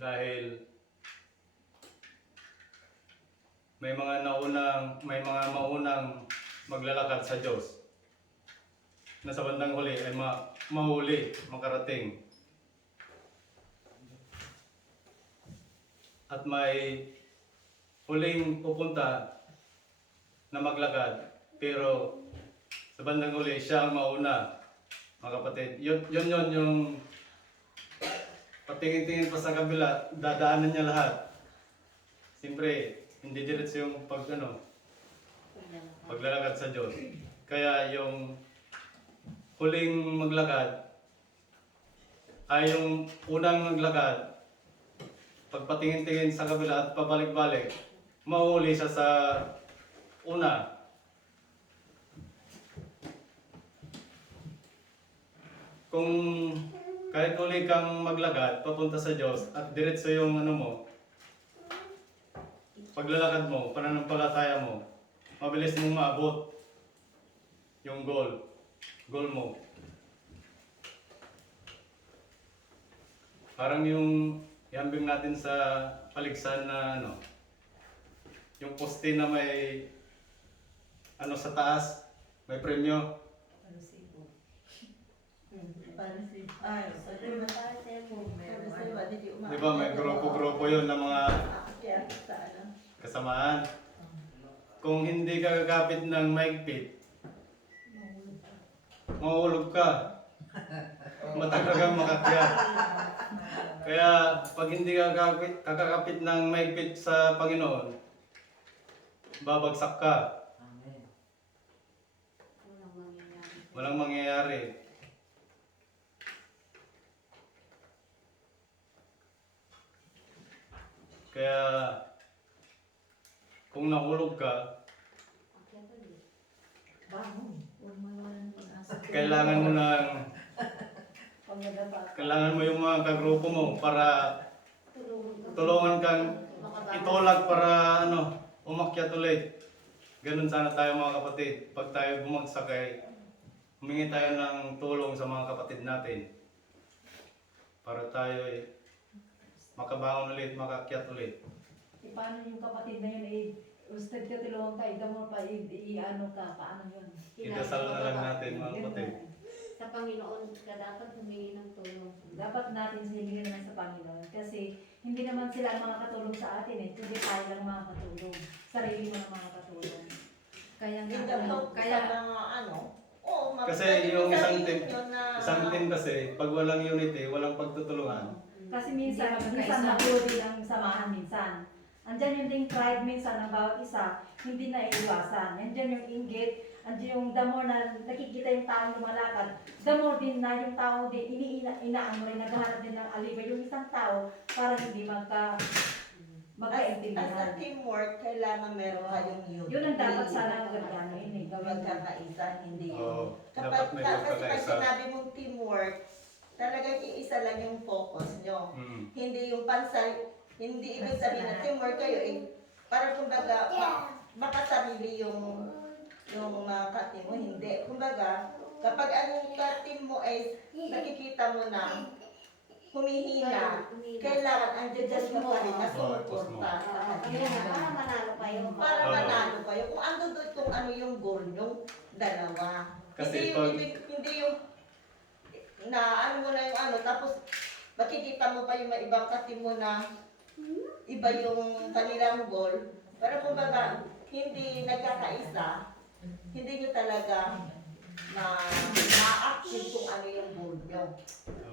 Dahil may mga maunang maglalakad sa Diyos na sa bandang huli ay mahuli, makarating. At may huling pupunta na maglakad, pero sa bandang huli siya ang mauna, mga kapatid. Yun yung patingin-tingin pa sa kabila, dadaanan niya lahat. Siyempre, hindi diretso yung paglalakad sa Diyos. Kaya yung huling maglakad ay yung unang maglakad, pagpatingin-tingin sa kabila at pabalik-balik, mahuli siya sa una. Kung kahit uli kang maglakad papunta sa Diyos at diretso yung paglalakad mo, pananampalataya mo, mabilis mong maabot yung goal mo. Parang yung ihambing natin sa paligsahan na ano, yung poste na may ano sa taas, may premyo. Para si... Ay, sa diba? Para sa diba? Di ba may grupo-grupo yun ng mga Kaya sa ano? kasamaan. Kung hindi ka kakapit ng maigpit, mahulog ka. Matagal kang makakyat. Kaya pag hindi ka kakapit ng maigpit sa Panginoon, babagsak ka. Amen. Walang mangyayari. Kaya kung nahulog ka, Bangon. Huwag mo naman pag-asa. kailangan mo yung mga kagrupo mo para tulungan kang itulak para ano, umakyat ulit. Ganun sana tayo mga kapatid. Pag tayo bumagsak ay humingi tayo ng tulong sa mga kapatid natin para tayo ay makabangon ulit, makakyat ulit. E paano yung kapatid na yun, usted ka tulungan ka, idamor pa, i-ano ka, paano yun? Idasal na lang natin mga kapatid. Sa Panginoon ka dapat humingi ng tulong. Dapat natin silingin naman sa Panginoon kasi hindi naman sila ang mga katulong sa atin eh, kundi tayo lang mga katulong. Sarili mo ang mga katulong. Kaya Hindi nga, daw kaya sa mga ano. Oo, Kasi mapapwede yung mo isang sabihin team, yun na- isang team kasi, pag walang unity, walang pagtutulungan. kasi minsan Hindi minsan magkaisa. nabuo din ang samahan minsan. Andyan yung ding pride minsan ng bawat isa, hindi na iiwasan. Andyan yung inggit, andyan yung the more na nakikita yung tao lumalakad, the more din na yung tao din, inaano rin, naghahanap din ng alibay yung isang tao para hindi As a magkaintindihan. teamwork, kailangan meron kayong unity. Yun ang dapat sana gawin eh, gawin. Magkakaisa, hindi yun. Oo, Kapag, dapat may kasi pag pagkakaisa. sinabi mong teamwork, talagang iisa lang yung focus nyo. Mm. Hindi yung hindi ibig sabihin na teamwork kayo, para kumbaga, makasarili yung mga ka-team mo, hindi. Kumbaga, kapag ang ka-team mo ay nakikita mo na humihina, kailangan andyan ka pa rin na sumuporta sa Kaya kanila. para manalo kayo. Para manalo kayo. Kung ando doon kung ano yung goal yung dalawa. Kasi Hindi yung na ano mo na yung ano, tapos makikita mo pa yung mga ibang ka-team mo na iba yung kanilang goal. Pero kumbaga, hindi nagkakaisa, hindi nyo talaga ma-active kung ano yung goal nyo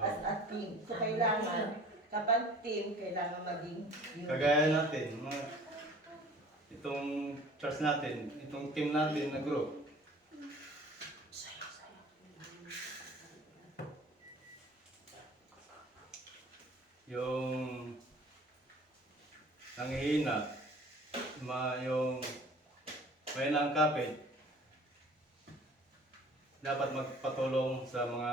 as a team. So kailangan, kapag team, kailangan maging unity. Kagaya natin, itong church natin, itong team natin na group. Yung nanghihina, yung may nangkapit, dapat magpatulong sa mga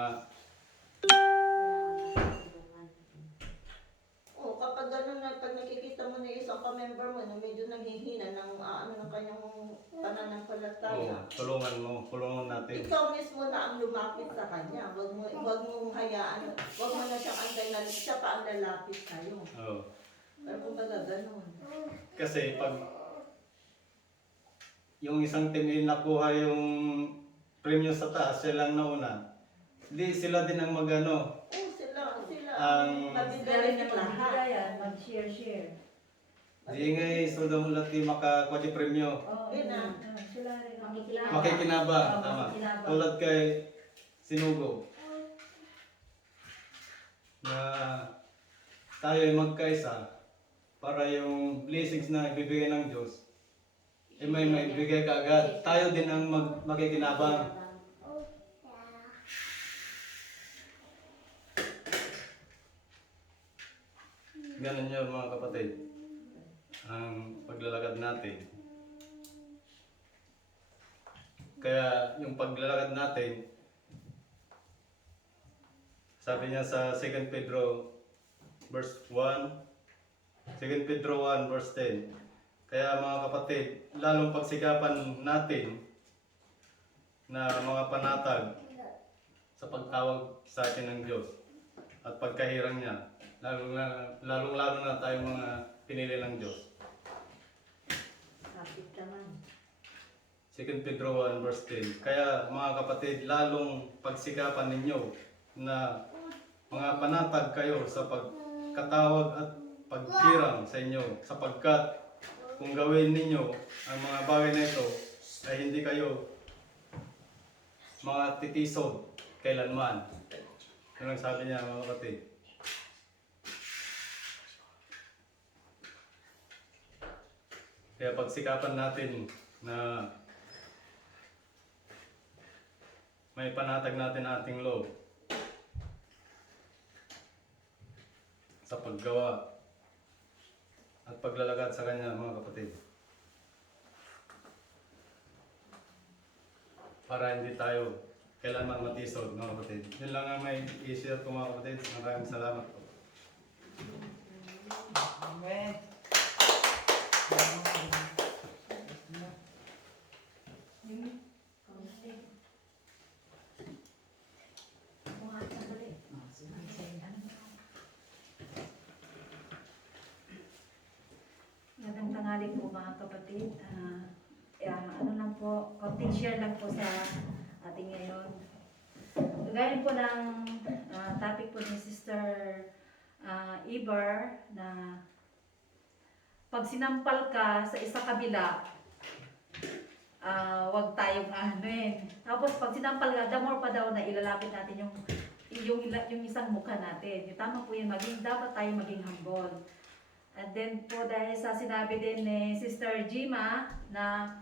Oo, kapag gano'n na, pag nakikita mo na yung isang ka-member mo na medyo naghihina ng ano ng kanyang pananampalataya, tulungan natin. ikaw mismo na ang lumapit sa kanya. Wag mong hayaan, wag mo na siyang antay na siya pa ang lalapit sa'yo. Oo. Pero kumbaga gano'n. Kasi pag yung isang team ay nakuha yung premyo sa taas, sila lang nauna, di sila din ang magano. Oo, sila Ang- mabibigay ng lahat. Magbigayan, mag-share. Di ngay soldo mo lati makakuha di premyo. Oo, Yun na. sila rin. Makikinabang. Makikinabang, Oo, tama. makikinabang. Tulad kay Sinugo. Na tayo ay magkaisa para yung blessings na ibibigay ng Diyos, may maibigay ka agad. Tayo din ang makikinabang. Ganun yun mga kapatid. Ang paglalakad natin. Kaya yung paglalakad natin, sabi niya sa 2 Pedro verse 1, 2 Pedro 1 verse 10, Kaya mga kapatid, lalong pagsikapan natin na mga panatag sa pagtawag sa atin ng Diyos at pagkahirang niya, lalong-lalo na tayong mga pinili ng Diyos. Kapit naman. 2 Pedro 1 verse 10. Kaya mga kapatid, lalong pagsikapan ninyo na mga panatag kayo sa pagkatawag at pagkirang sa inyo, sapagkat kung gawin ninyo ang mga bagay na ito ay hindi kayo mga titisod kailanman. Yun ang sabi niya mga kapatid. Kaya pagsikapan natin na may panatag natin ating loob sa paggawa at paglalagad sa Kanya mga kapatid. Para hindi tayo kailanman matisod mga kapatid. Yun lang ang may i-share ko mga kapatid. Maraming salamat po. Amen. Magandang tanghali po mga kapatid. Ano lang po, konting share lang po sa ating ngayon. Gaya po ng topic po ni Sister Ibar na pag sinampal ka sa isa kabila, wag tayong anuin. Tapos pag sinampal ka, the more pa daw na ilalapit natin yung isang mukha natin. Yung tama po yun, dapat tayo maging humble. And then po dahil sa sinabi din ni Sister Jima na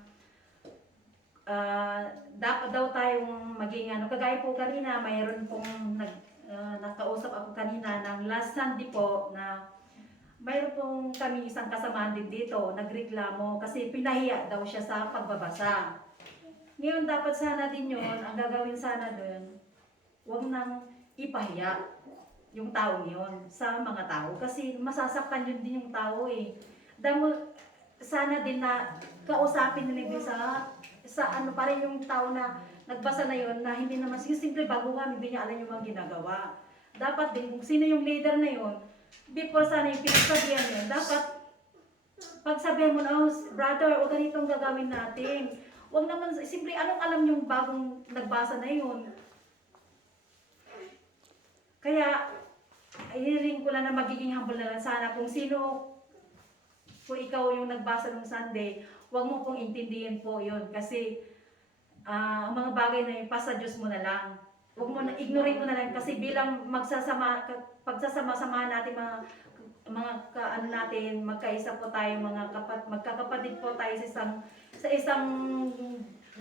dapat daw tayong maging kagaya po kanina, mayroon pong nakausap ako kanina ng last Sunday po na mayroon pong kami isang kasamaan din dito, nagreklamo kasi pinahiya daw siya sa pagbabasa. Ngayon dapat sana din yun, ang gagawin sana doon, huwag nang ipahiya yung taong yun sa mga tao kasi masasaktan yun din yung tao eh. Sana din na kausapin nila sa pa rin yung tao na nagbasa na yun na hindi naman simple baguhan, hindi niya alam yung mga ginagawa. Dapat din kung sino yung leader na yun, before sana yung pinagsabihan yun, dapat pagsabihan mo na, brother, o ganitong gagawin natin. Huwag naman, simple anong alam yung bagong nagbasa na yun. Kaya, hiling ko lang na magiging humble na lang sana kung ikaw yung nagbasa ng Sunday, huwag mo pong intindihin po yun kasi ang mga bagay na yun, pasa Diyos mo na lang. Huwag mo na, ignorin mo na lang kasi bilang pagsasama-samahan natin magkaisa po tayo magkakapatid po tayo sa isang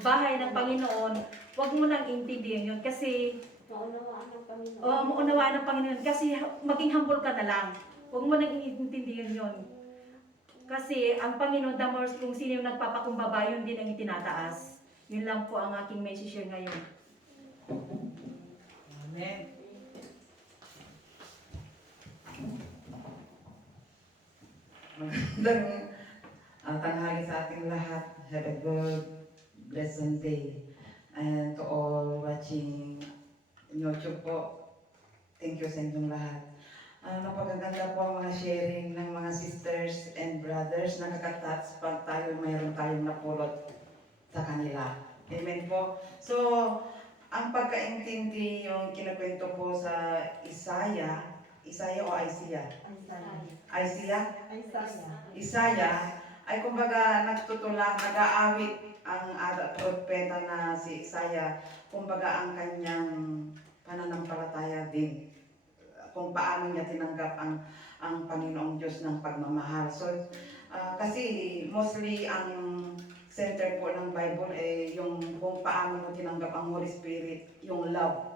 bahay ng Panginoon, huwag mo nang intindihin yun kasi maunawaan ng Panginoon kasi maging humble ka na lang. Huwag mo nang iintindihan yun. Kasi ang Panginoon, the more kung sino yung nagpapakumbaba, yun din ang itinataas. Yun lang po ang aking message ngayon. Amen. Magandang tanghali sa ating lahat. Have a good, blessed day. And to all watching YouTube po, thank you sa inyong lahat. Napakaganda po ang mga sharing ng mga sisters and brothers. Nakaka-touch pag mayroon tayong napulot sa kanila. Amen po. So, ang pagkaintindi yung kinakwento po sa Isaiah o Isaiah? Isaiah ay kumbaga nagtutulak, nag-aawit ang propeta na si Isaiah, kumbaga ang kanyang pananampalataya din, kung paano niya tinanggap ang Panginoong Diyos ng pagmamahal. So, kasi mostly ang center po ng Bible ay yung kung paano mo tinanggap ang Holy Spirit, yung love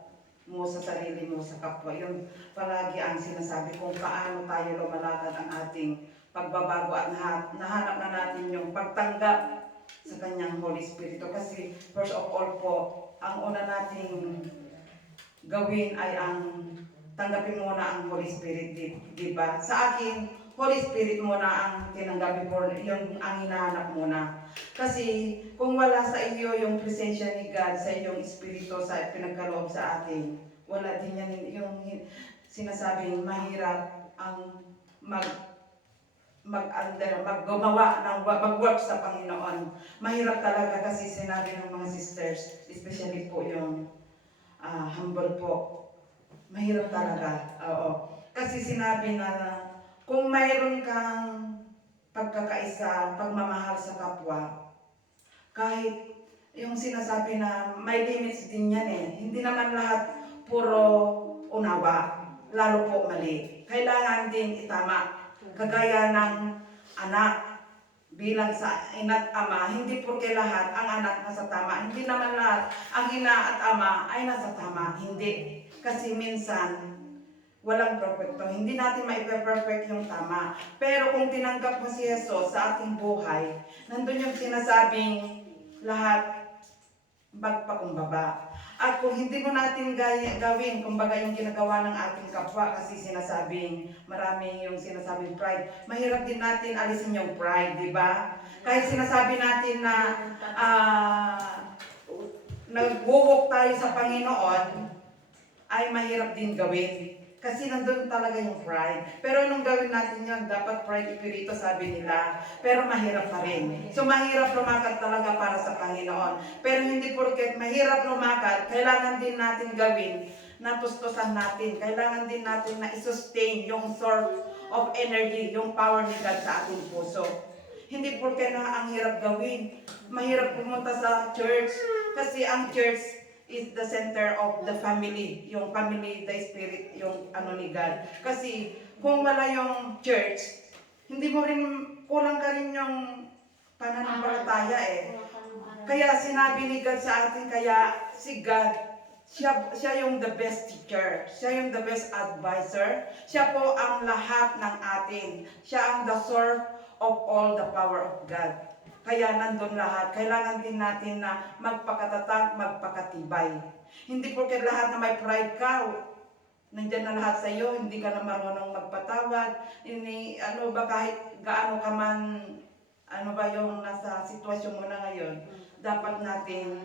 mo sa sarili mo, sa kapwa. Yun palagi ang sinasabi kung paano tayo lumalakad ang ating pagbabago at nahanap na natin yung pagtanggap sa kanyang Holy Spirit. Kasi first of all po, ang una nating gawin ay ang tanggapin muna ang Holy Spirit, di ba? Sa akin, Holy Spirit muna ang tinanggap before, yung ang hinahanap muna. Kasi kung wala sa iyo yung presensya ni God, sa iyong espiritu sa pinagkaloob sa atin, wala din yan yung sinasabing mahirap ang maggumawa ng mag-work sa Panginoon. Mahirap talaga kasi sinabi ng mga sisters, especially po yung humble po. Mahirap talaga. Oo. Kasi sinabi na kung mayroon kang pagkakaisa, pagmamahal sa kapwa, kahit yung sinasabi na may limits din yan eh. Hindi naman lahat puro unawa, lalo po mali. Kailangan din itama. Kagaya ng anak bilang sa ina't ama, hindi porke lahat ang anak nasa tama. Hindi naman lahat ang ina at ama ay nasa tama. Hindi. Kasi minsan, walang perfecto. Hindi natin maipe-perfect yung tama. Pero kung tinanggap mo si Jesus sa ating buhay, nandun yung sinasabing lahat magpakumbaba. At kung hindi mo natin gawin, kumbaga yung ginagawa ng ating kapwa, kasi sinasabing, maraming yung sinasabing pride, mahirap din natin alisin yung pride, di ba? Kahit sinasabi natin na nag-walk tayo sa Panginoon, ay mahirap din gawin. Kasi nandun talaga yung pride. Pero nung gawin natin yun, dapat pride ipirito, sabi nila. Pero mahirap pa rin. So mahirap lumakad talaga para sa Panginoon. Pero hindi porket mahirap lumakad, kailangan din natin gawin na tustusan natin. Kailangan din natin na i-sustain yung source of energy, yung power ni God sa ating puso. Hindi porket na ang hirap gawin. Mahirap pumunta sa church. Kasi ang church is the center of the family, yung family, the spirit, yung ano ni God. Kasi kung wala yung church, hindi mo rin, kulang ka rin yung pananampalataya eh. Kaya sinabi ni God sa atin, kaya si God, siya yung the best teacher, siya yung the best advisor, siya po ang lahat ng atin, siya ang the source of all the power of God. Kaya nandun lahat. Kailangan din natin na magpakatatag, magpakatibay. Hindi porket lahat na may pride ka, nandyan na lahat sa iyo, hindi ka na marunong magpatawad. Ano ba, kahit gaano ka man, ano ba yung nasa sitwasyon mo na ngayon, dapat natin,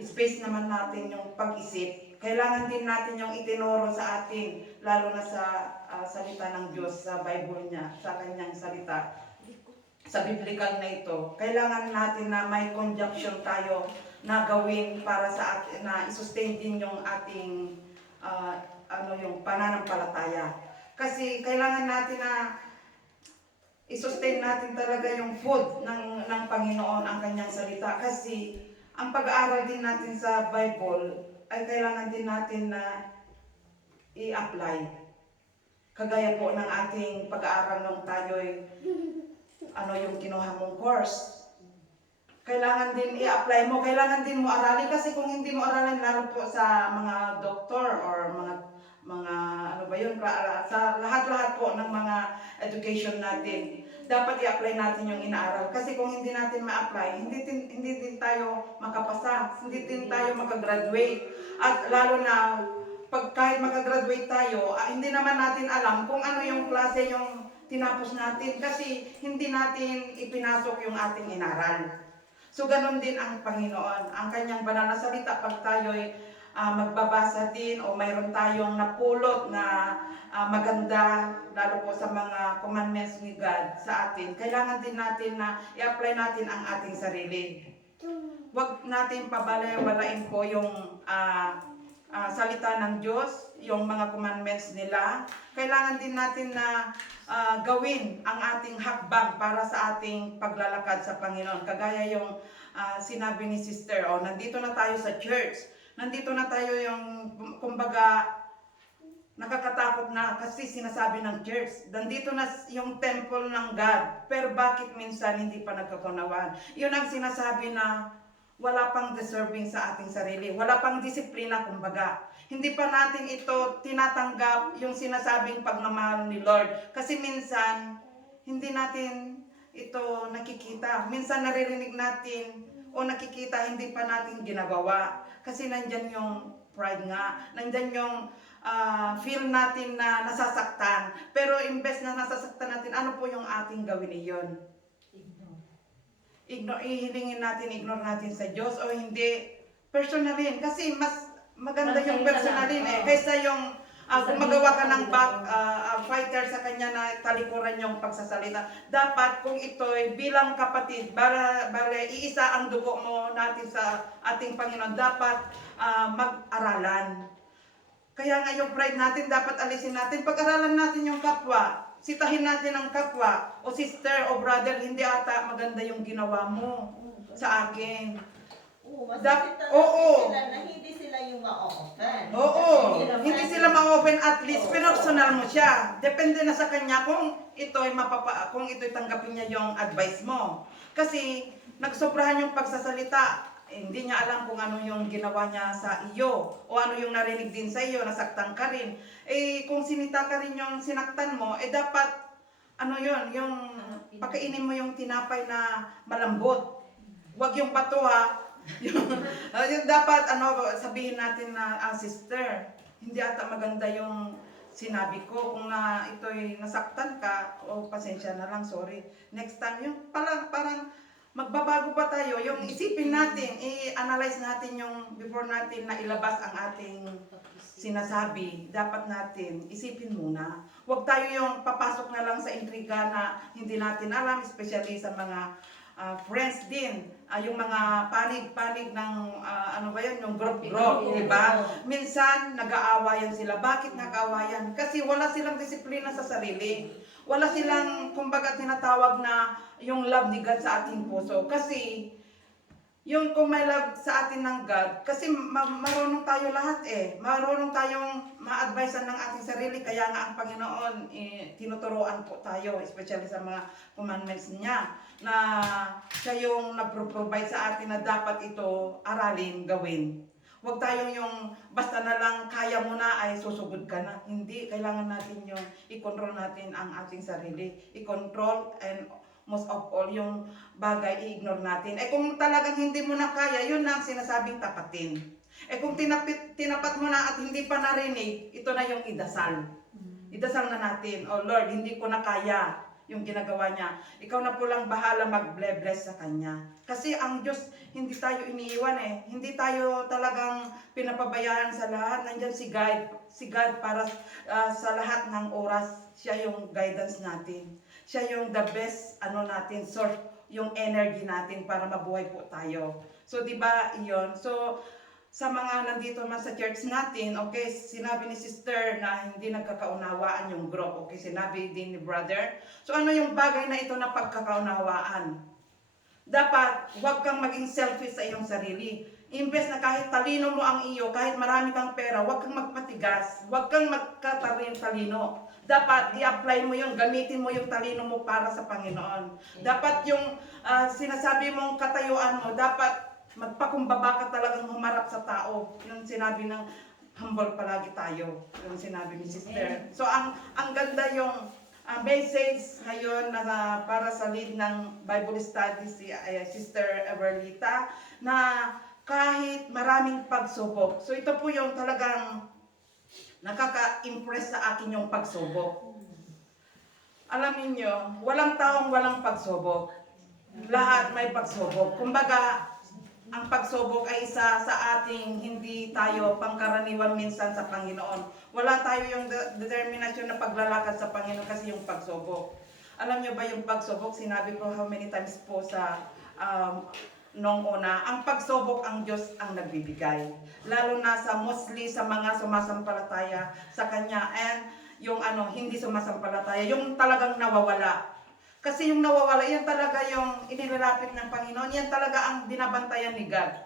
space naman natin yung pag-isip. Kailangan din natin yung itinuro sa atin, lalo na sa salita ng Diyos, sa Bible niya, sa kanyang salita. Sa biblical na ito, kailangan natin na may conjunction tayo na gawin para sa atin, na i-sustain din yung ating yung pananampalataya. Kasi kailangan natin na i-sustain natin talaga yung food ng Panginoon, ang kanyang salita. Kasi ang pag-aaral din natin sa Bible ay kailangan din natin na i-apply. Kagaya po ng ating pag-aaral nung tayo'y yung kinuha mong course. Kailangan din i-apply mo, kailangan din mo aralin, kasi kung hindi mo aralin, lalo po sa mga doktor or mga sa lahat-lahat po ng mga education natin, dapat i-apply natin yung inaaral. Kasi kung hindi natin ma-apply, hindi din tayo makapasa, hindi din tayo makagraduate. At lalo na pag kahit makagraduate tayo, hindi naman natin alam kung ano yung klase yung tinapos natin, kasi hindi natin ipinasok yung ating inaral. So ganun din ang Panginoon, ang kanyang banal na salita. Pag tayo'y magbabasa din o mayroon tayong napulot na maganda, lalo po sa mga commandments ni God sa atin, kailangan din natin na i-apply natin ang ating sarili. Huwag natin pabalay-balain po yung salita ng Diyos, yung mga commandments nila. Kailangan din natin na gawin ang ating hakbang para sa ating paglalakad sa Panginoon. Kagaya yung sinabi ni Sister, nandito na tayo sa church. Nandito na tayo yung, kumbaga, nakakatakot na kasi sinasabi ng church. Nandito na yung temple ng God. Pero bakit minsan hindi pa nagkakunawaan? Yun ang sinasabi na wala pang deserving sa ating sarili. Wala pang disiplina, kumbaga. Hindi pa natin ito tinatanggap yung sinasabing pagmamahal ni Lord. Kasi minsan, hindi natin ito nakikita. Minsan naririnig natin o nakikita, hindi pa natin ginagawa. Kasi nandyan yung pride nga. Nandyan yung feel natin na nasasaktan. Pero imbes na nasasaktan natin, ano po yung ating gawin iyon? Ihilingin natin, ignore natin sa Diyos o hindi, personalin. Kasi mas maganda yung personalin kaysa yung gumagawa ka ng fighter sa kanya na talikuran yung pagsasalita. Dapat kung ito'y bilang kapatid, bale iisa ang dugo mo natin sa ating Panginoon, dapat mag-aralan. Kaya nga yung pride natin, dapat alisin natin. Pag-aralan natin yung kapwa. Sitahin natin ang kapwa. O sister o brother, hindi ata maganda yung ginawa mo sa akin. Masakita oo. sila na hindi sila yung ma-open. Oo. Hindi sila ma-open, at least personal mo siya. Depende na sa kanya kung ito'y tanggapin niya yung advice mo. Kasi nagsobrahan yung pagsasalita. Hindi niya alam kung ano yung ginawa niya sa iyo o ano yung narinig din sa iyo, nasaktan ka rin. Kung sinita ka rin yung sinaktan mo, dapat yung pakainin mo yung tinapay na malambot. Huwag yung bato ha. yung dapat sabihin natin na sister, hindi ata maganda yung sinabi ko. Kung ito'y nasaktan ka, pasensya na lang, sorry. Next time, yung parang magbabago pa tayo, yung isipin natin, i-analyze natin yung before natin na ilabas ang ating sinasabi. Dapat natin isipin muna. Huwag tayo yung papasok na lang sa intriga na hindi natin alam, especially sa mga friends din. Yung mga panig ng yung group, di ba? Minsan nag-aawayan sila. Bakit nag-aawayan? Kasi wala silang disiplina sa sarili. Wala silang, kumbaga, tinatawag na yung love ni God sa ating puso. Kasi, yung kung may love sa atin ng God, kasi marunong tayo lahat Marunong tayong ma-advisean ng ating sarili. Kaya nga ang Panginoon, tinuturoan po tayo, especially sa mga commandments niya, na siya yung nagpro-provide sa atin na dapat ito aralin, gawin. Huwag tayong yung basta na lang kaya mo na ay susugod ka na. Hindi, kailangan natin yung i-control natin ang ating sarili. I-control, and most of all yung bagay i-ignore natin. Kung talagang hindi mo na kaya, yun na ang sinasabing tapatin. Kung tinapat mo na at hindi pa narinig, ito na yung idasal. Idasal na natin, oh Lord, hindi ko na kaya yung ginagawa niya. Ikaw na po lang bahala mag-bless sa kanya. Kasi ang Diyos, hindi tayo iniiwan Hindi tayo talagang pinapabayaan sa lahat. Nandiyan si God para sa lahat ng oras. Siya yung guidance natin. Siya yung the best natin, source, yung energy natin para mabuhay po tayo. So, di ba, iyon? So, sa mga nandito man sa church natin, okay, sinabi ni sister na hindi nagkakaunawaan yung group. Okay, sinabi din ni brother. So, ano yung bagay na ito na pagkakaunawaan? Dapat, huwag kang maging selfish sa iyong sarili. Imbes na kahit talino mo ang iyo, kahit marami kang pera, huwag kang magpatigas, huwag kang magkatalino. Dapat i-apply mo yung, gamitin mo yung talino mo para sa Panginoon. Dapat yung sinasabi mong katayuan mo, dapat magpakumbaba ka talagang humarap sa tao. Yung sinabi ng humble palagi tayo, yung sinabi ni sister. So ang ganda yung message ngayon na para sa lead ng Bible study si Sister Everlita, na kahit maraming pagsubok. So ito po yung talagang nakaka-impress sa akin yung pagsubok. Alam niyo, walang taong walang pagsubok. Lahat may pagsubok. Kumbaga, ang pagsubok ay isa sa ating hindi tayo pangkaraniwan minsan sa Panginoon. Wala tayo yung determinasyon na paglalakad sa Panginoon kasi yung pagsubok. Alam niyo ba yung pagsubok? Sinabi ko how many times po sa nung una, ang pagsubok ang Diyos ang nagbibigay. Lalo na sa mostly sa mga sumasampalataya sa Kanya, and yung hindi sumasampalataya, yung talagang nawawala. Kasi yung nawawala, yan talaga yung inilalapit ng Panginoon, yan talaga ang binabantayan ni God.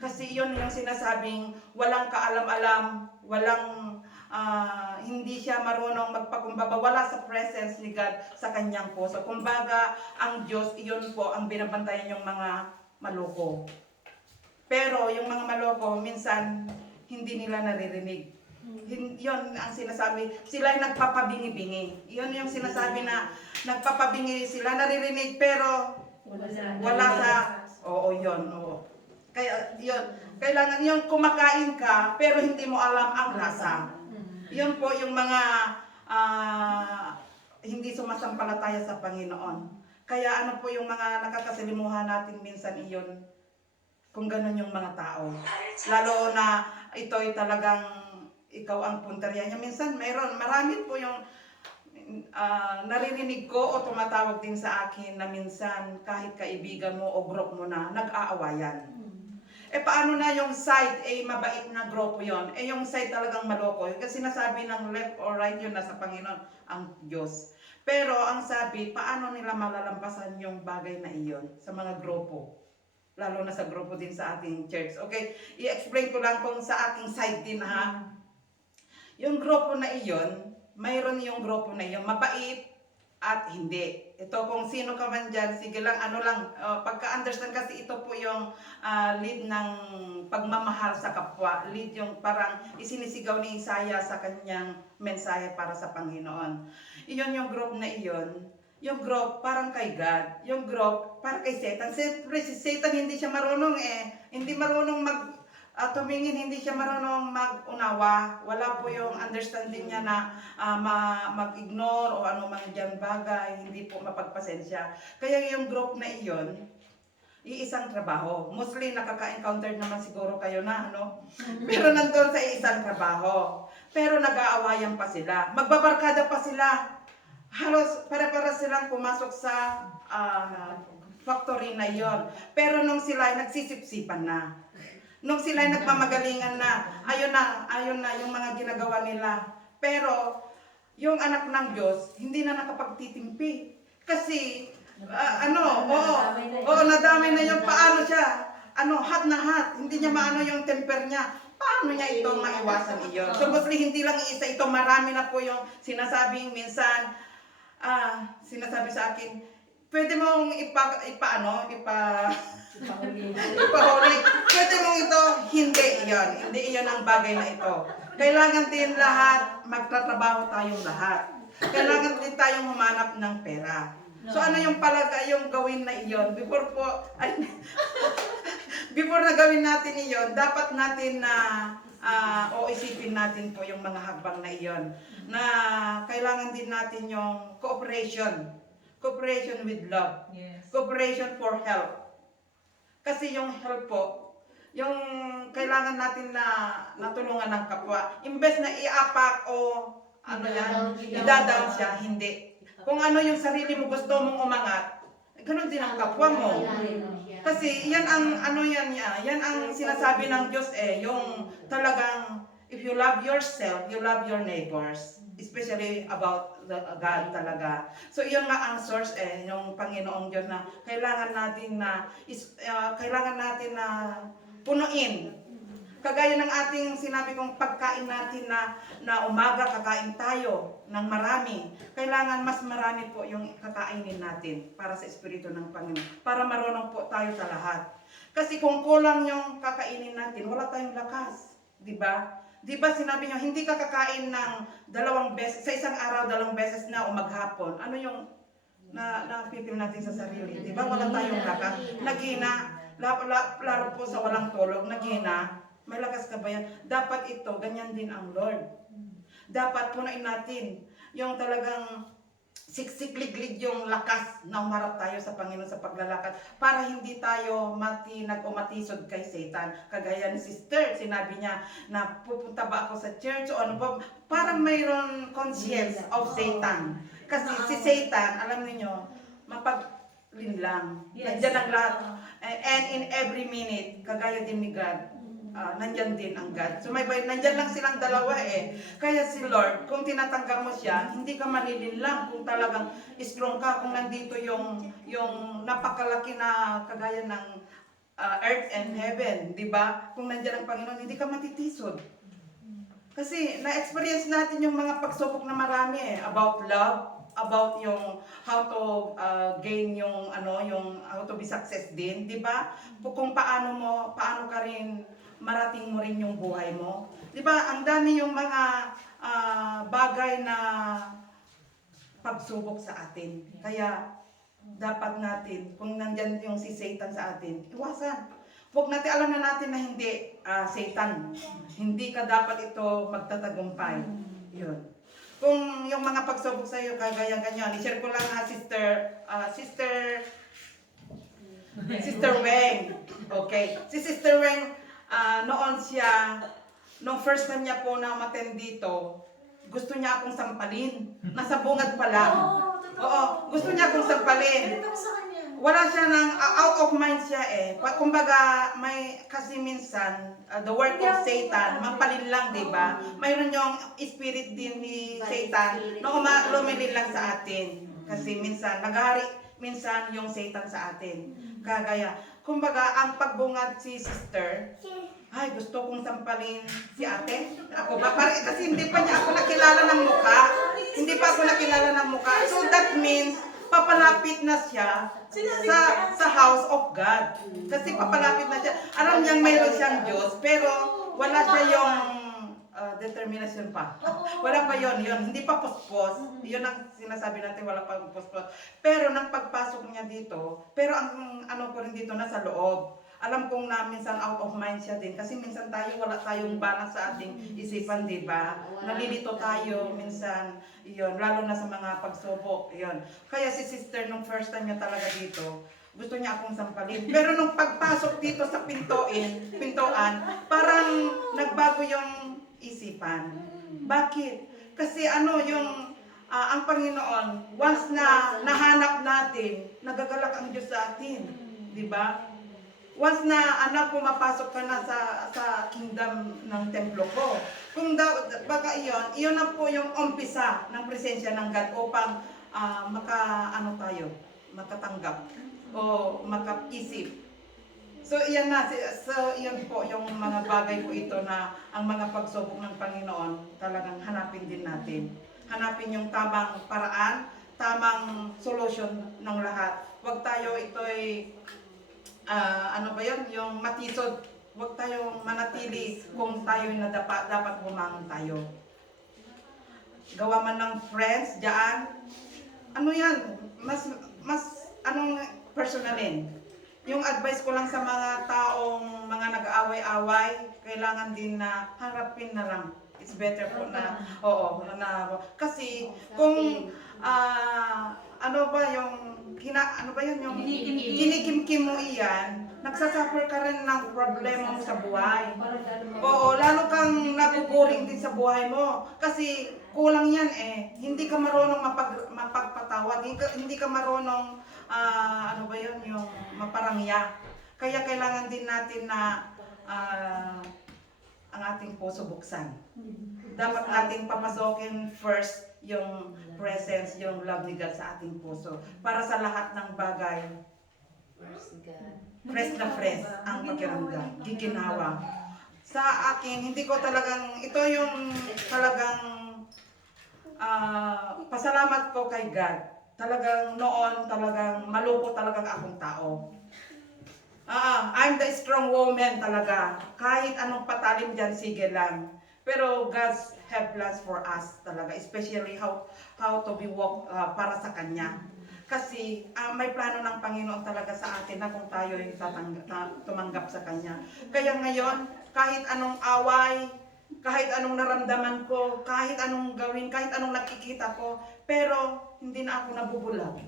Kasi yun yung sinasabing walang kaalam-alam, walang hindi siya marunong magpakumbaba, wala sa presence ni God sa kanyang puso. Kumbaga, ang Diyos, iyon po ang binabantayan yung mga maloko. Pero yung mga maloko, minsan hindi nila naririnig. Yun ang sinasabi, sila ay nagpapabingi-bingi. Yun yung sinasabi na nagpapabingi sila, naririnig pero wala sa, yun. Kaya yun, kailangan yung kumakain ka pero hindi mo alam ang lasa. Yun po yung mga hindi sumasampalataya sa Panginoon. Kaya ano po yung mga nakakasalimuhan natin minsan iyon, kung ganun yung mga tao. Lalo na ito'y talagang ikaw ang punteriya niya. Minsan marami po yung naririnig ko o tumatawag din sa akin na minsan kahit kaibigan mo o group mo na, nag-aawayan. Paano na yung side, mabait na grupo yon? Yung side talagang maloko. Kasi sinasabi ng left or right yun, nasa Panginoon, ang Diyos. Pero ang sabi, paano nila malalampasan yung bagay na iyon sa mga grupo? Lalo na sa grupo din sa ating church. Okay, i-explain ko lang kung sa ating side din ha. Yung grupo na iyon, mayroon yung grupo na iyon, mabait at hindi. Ito kung sino ka man dyan, sige lang, pagka-understand kasi ito po yung lead ng pagmamahal sa kapwa. Lead yung parang isinisigaw ni Isaiah sa kanyang mensahe para sa Panginoon. Iyon yung group na iyon. Yung group parang kay God. Yung group parang kay Satan. Siyempre si Satan hindi siya marunong Hindi marunong tumingin, hindi siya marunong mag-unawa. Wala po yung understanding niya na mag-ignore o ano man dyan bagay, hindi po mapagpasensya. Kaya yung group na iyon, iisang trabaho. Mostly nakaka-encounter naman siguro kayo na, no? Pero nandun sa iisang trabaho. Pero nag-aawayan pa sila. Magbabarkada pa sila. Halos para silang pumasok sa factory na iyon. Pero nung sila nagsisipsipan na, nung sila nagmamagalingan na, ayun na yung mga ginagawa nila. Pero, yung anak ng Diyos, hindi na nakapagtitimpi. Kasi, nadamay na yung paano siya, hot na hot, hindi niya maano yung temper niya. Paano niya ito maiwasan iyon? So, mostly hindi lang isa ito, marami na po yung sinasabing minsan, sinasabi sa akin, pwede mong ipahuli. Pwede mong ito, hindi iyon ang bagay na ito. Kailangan din lahat, magtatrabaho tayong lahat. Kailangan din tayong humanap ng pera. So ano yung yung gawin na iyon? Before na gawin natin iyon, dapat natin na isipin natin po yung mga hakbang na iyon. Na kailangan din natin yung cooperation with love. Yes. Cooperation for help. Kasi yung help po, yung kailangan natin na natulungan ng kapwa. Imbes na iapak o idadown siya, hindi. Kung ano yung sarili mo gusto mong umangat, ganun din ang kapwa mo. Kasi yan ang yan ang sinasabi ng Diyos yung talagang if you love yourself, you love your neighbors. Especially about God talaga. So iyon nga ang source yung Panginoong Diyos na kailangan natin na punuin. Kagaya ng ating sinabi kong pagkain natin na umaga kakain tayo ng marami. Kailangan mas marami po yung kakainin natin para sa Espiritu ng Panginoon. Para marunong po tayo sa lahat. Kasi kung kulang yung kakainin natin, wala tayong lakas. Diba? Diba sinabi niyo, hindi ka kakain ng 2 beses, sa isang araw 2 beses na o maghapon. Ano yung na-feel natin sa sarili? Diba? Wala tayong lakas. Naghina. Lalo po sa walang tulog, naghina. May lakas ka ba yan? Dapat ito, ganyan din ang Lord. Dapat punuin natin yung talagang siksikliglig yung lakas na umarap tayo sa Panginoon sa paglalakad para hindi tayo matinag o matisod kay Satan. Kagaya ni Sister, sinabi niya na pupunta ba ako sa church o ano ba? Parang mayroon conscience of Satan. Kasi si Satan, alam niyo, mapaglinlang. Nandiyan ang lahat. And in every minute, kagaya din ni God, nandyan din ang God. So nandyan lang silang dalawa Kaya si Lord, kung tinatanggap mo siya, hindi ka malilinlang kung talagang strong ka, kung nandito yung napakalaki na kagaya ng earth and heaven, di ba? Kung nandyan ang Panginoon, hindi ka matitisod. Kasi na-experience natin yung mga pagsubok na marami about love, about yung how to gain yung how to be success din, di ba? Kung paano ka rin marating mo rin yung buhay mo. Di ba? Ang dami yung mga bagay na pagsubok sa atin. Kaya dapat natin, kung nandyan yung si Satan sa atin, iwasan. Huwag natin, alam na natin na hindi Satan. Hindi ka dapat ito magtatagumpay. Yun. Kung yung mga pagsubok sa iyo kagaya ganyan, i-share ko lang na Sister Weng. Okay. Si Sister Weng, noon siya, nung first time niya po na umattend dito, gusto niya akong sampalin. Nasa bungad pa lang. Oo, gusto niya akong sampalin. Wala siya ng, out of mind siya eh. Kumbaga, kasi minsan, the work of Satan, mampalin lang, di ba? Mayroon yung spirit din ni Satan na lumilin lang sa atin. Kasi minsan, minsan yung Satan sa atin. Kagaya, kumbaga, ang pagbungad si sister, ay, gusto kong sampalin si ate. Ako ba? Kasi hindi pa niya ako nakilala ng mukha. Hindi pa ako nakilala ng mukha. So that means, papalapit na siya sa house of God. Kasi papalapit na siya. Alam niyang mayroon siyang Diyos, pero wala siya yung determination pa. Wala pa yon, hindi pa pospos. Yun ang sinasabi natin, wala pa pospos. Pero nang pagpasok niya dito, pero ang ano ko rin dito, nasa loob. Alam kong na minsan out of mind siya din. Kasi minsan wala tayong balance sa ating isipan, di ba? Nalilito tayo minsan, yun, lalo na sa mga pagsubok, yun. Kaya si sister, nung first time niya talaga dito, gusto niya akong sampalin. Pero nung pagpasok dito sa pintuan, parang nagbago yung isipan. Bakit? Kasi ang Panginoon, once na nahanap natin, nagagalak ang Diyos sa atin. Di ba? Once na pumapasok ka na sa kingdom ng templo ko. Kung baga iyon na po yung umpisa ng presensya ng God upang makatanggap o makaisip. So iyan po yung mga bagay po ito na ang mga pagsubok ng Panginoon talagang hanapin din natin. Hanapin yung tamang paraan, tamang solution ng lahat. Huwag tayo yung matisod. Huwag tayong manatili kung tayo dapat bumangon tayo. Gawa man ng friends diyan. Personalin. Yung advice ko lang sa mga taong mga nag-aaway-away, kailangan din na harapin na lang. It's better po na, kasi kung yung kinikimkim mo iyan, nagsasuffer ka rin ng problema mo sa buhay. Oo, lalo kang nabuburing din sa buhay mo. Kasi kulang yan eh. Hindi ka marunong mapagpatawad. Hindi ka marunong, yung maparangya. Kaya kailangan din natin na ang ating puso buksan. Dapat nating papasokin first yung presence, yung love ni God sa ating puso. Para sa lahat ng bagay, fresh na fresh ang pakiramdam, giginawa. Sa akin, hindi ko talagang, ito yung talagang pasalamat ko kay God. Talagang noon, talagang malupot talagang akong tao. I'm the strong woman talaga. Kahit anong patalim dyan, sige lang. Pero God's have plans for us talaga, especially how to be walk para sa Kanya. Kasi may plano ng Panginoon talaga sa atin na kung tayo ay tumanggap sa Kanya. Kaya ngayon, kahit anong away, kahit anong naramdaman ko, kahit anong gawin, kahit anong nakikita ko, pero hindi na ako nabubulag.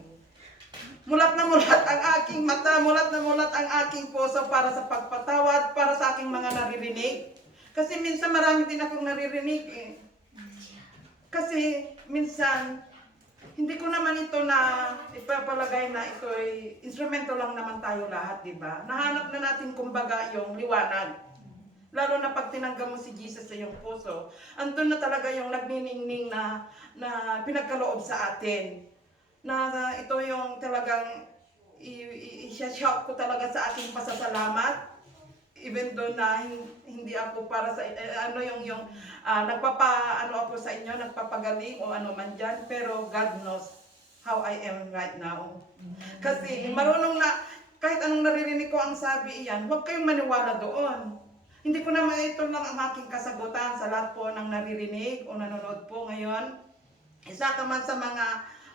Mulat na mulat ang aking mata, mulat na mulat ang aking puso para sa pagpatawad, para sa aking mga naririnig. Kasi minsan marami din akong naririnig eh. Kasi minsan, hindi ko naman ito na ipapalagay na ito ay instrumento lang naman tayo lahat, di ba? Nahanap na natin kumbaga yung liwanag. Lalo na pag tinanggap mo si Jesus sa iyong puso, andun na talaga yung nagniningning na pinagkaloob sa atin. Na ito yung talagang i-shout ko talaga sa aking pasasalamat. Even though na hindi ako para sa ako sa inyo, nagpapagaling o ano man dyan, pero God knows how I am right now. Kasi marunong na, kahit anong naririnig ko ang sabi iyan, huwag kayong maniwala doon. Hindi ko naman ito lang ang aking kasagutan sa lahat po ng naririnig o nanonood po ngayon. Isa ka man sa mga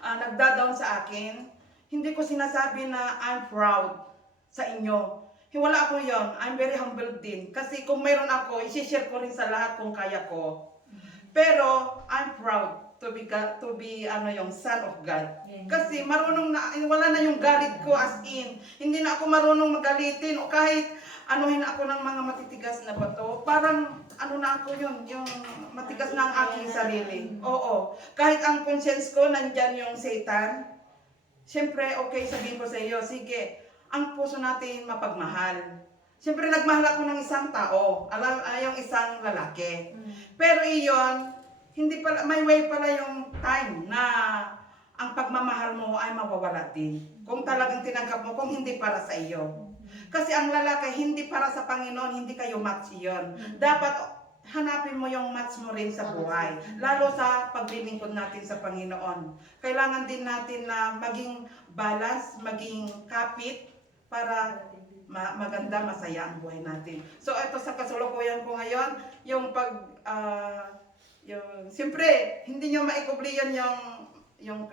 nagda-down sa akin, hindi ko sinasabi na I'm proud sa inyo. Wala ako yon. I'm very humble din. Kasi kung mayroon ako, isi-share ko rin sa lahat kung kaya ko. Pero I'm proud to be yung son of God. Yes. Kasi marunong na, wala na yung galit ko as in. Hindi na ako marunong magalitin o kahit anuhin ako ng mga matitigas na bato. Parang na ako yun, yung matigas na ang aking sarili. Oo. Kahit ang conscience ko, nandyan yung Satan. Siyempre, okay, sabihin ko sa iyo, sige, ang puso natin mapagmahal. Siyempre, nagmahal ako ng isang tao, yung isang lalaki. Pero iyon, hindi pala, may way pala yung time na ang pagmamahal mo ay mawawala din. Kung talagang tinanggap mo, kung hindi para sa iyo. Kasi ang lalaki, hindi para sa Panginoon, hindi kayo match yun. Dapat hanapin mo yung match mo rin sa buhay. Lalo sa paglilingkod natin sa Panginoon. Kailangan din natin na maging balance, maging kapit para maganda, masaya ang buhay natin. So ito sa kasalukuyan ko ngayon, yung siyempre, hindi nyo maikubli yan yung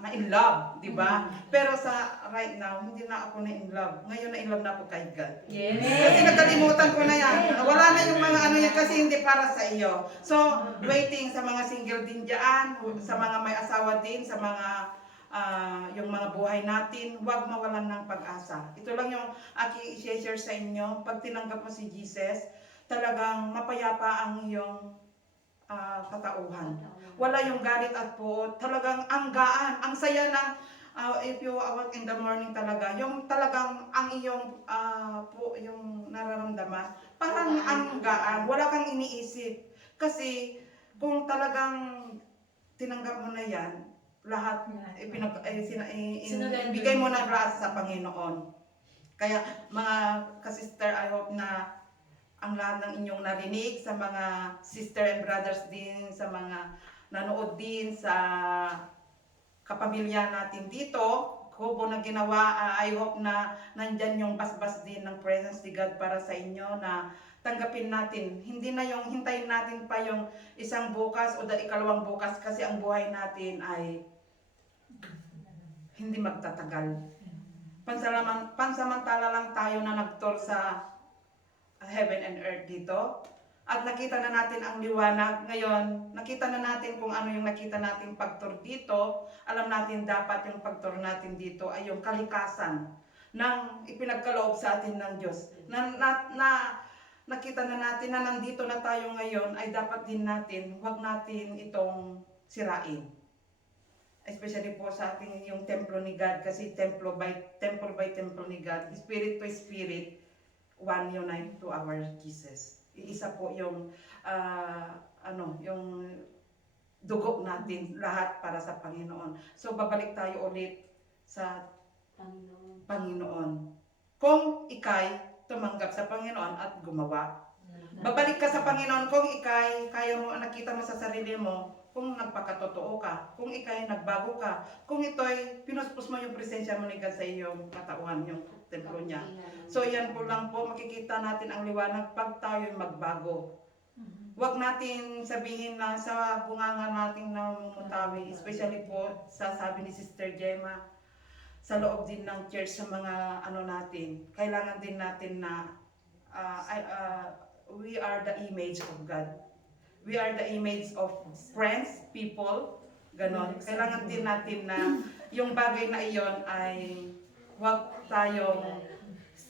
na-in love, di ba? Pero sa right now, hindi na ako na-in love. Ngayon na-in love na ako kay God. Yes. Kasi nakalimutan ko na yan. Wala na yung mga yan kasi hindi para sa iyo. So, waiting sa mga single din dyan, sa mga may asawa din, sa mga yung mga buhay natin, huwag mawalan ng pag-asa. Ito lang yung aking i-share sa inyo. Pag tinanggap mo si Jesus, talagang mapayapa ang iyong katauhan. Wala yung galit at puot. Talagang ang gaan, ang saya ng if you awake in the morning talaga, yung talagang ang iyong yung nararamdaman, parang ang gaan, wala kang iniisip. Kasi kung talagang tinanggap mo na yan, lahat ibigay mo na lahat sa Panginoon. Kaya mga kasister, I hope na ang lahat ng inyong narinig, sa mga sister and brothers din, sa mga nanood din sa kapamilya natin dito, kubo na ginawa, I hope na nandyan yung basbas din ng presence ni God para sa inyo na tanggapin natin. Hindi na yung hintayin natin pa yung isang bukas o ikalawang bukas kasi ang buhay natin ay hindi magtatagal. Pansamantala lang tayo na nagtour sa heaven and earth dito. At nakita na natin ang liwanag. Ngayon, nakita na natin kung ano yung nakita natin pagtour dito. Alam natin dapat yung pagtour natin dito ay yung kalikasan ng ipinagkaloob sa atin ng Diyos. Nakita na natin na nandito na tayo ngayon ay dapat din natin, huwag natin itong sirain. Especially po sa ating yung templo ni God, kasi temple by temple ni God, spirit to spirit, one unite to our Jesus. Iisa po yung yung dugo natin lahat para sa Panginoon. So babalik tayo ulit sa Panginoon. Kung ikay tumanggap sa Panginoon at gumawa. Babalik ka sa Panginoon kung ikay kaya mo, nakita mo sa sarili mo, kung nagpakatotoo ka, kung ikay nagbago ka, kung ito'y pinuspos mo yung presensya mo ni God sa iyong katauhan, yung templo niya. So yan po lang po, makikita natin ang liwanag pag tayo'y magbago. Huwag natin sabihin na sa bunganga nating namumutawi, especially po sa sabi ni Sister Gemma, sa loob din ng church sa mga natin, kailangan din natin na we are the image of God. We are the image of friends, people, ganon. Kailangan din natin na yung bagay na iyon ay huwag tayong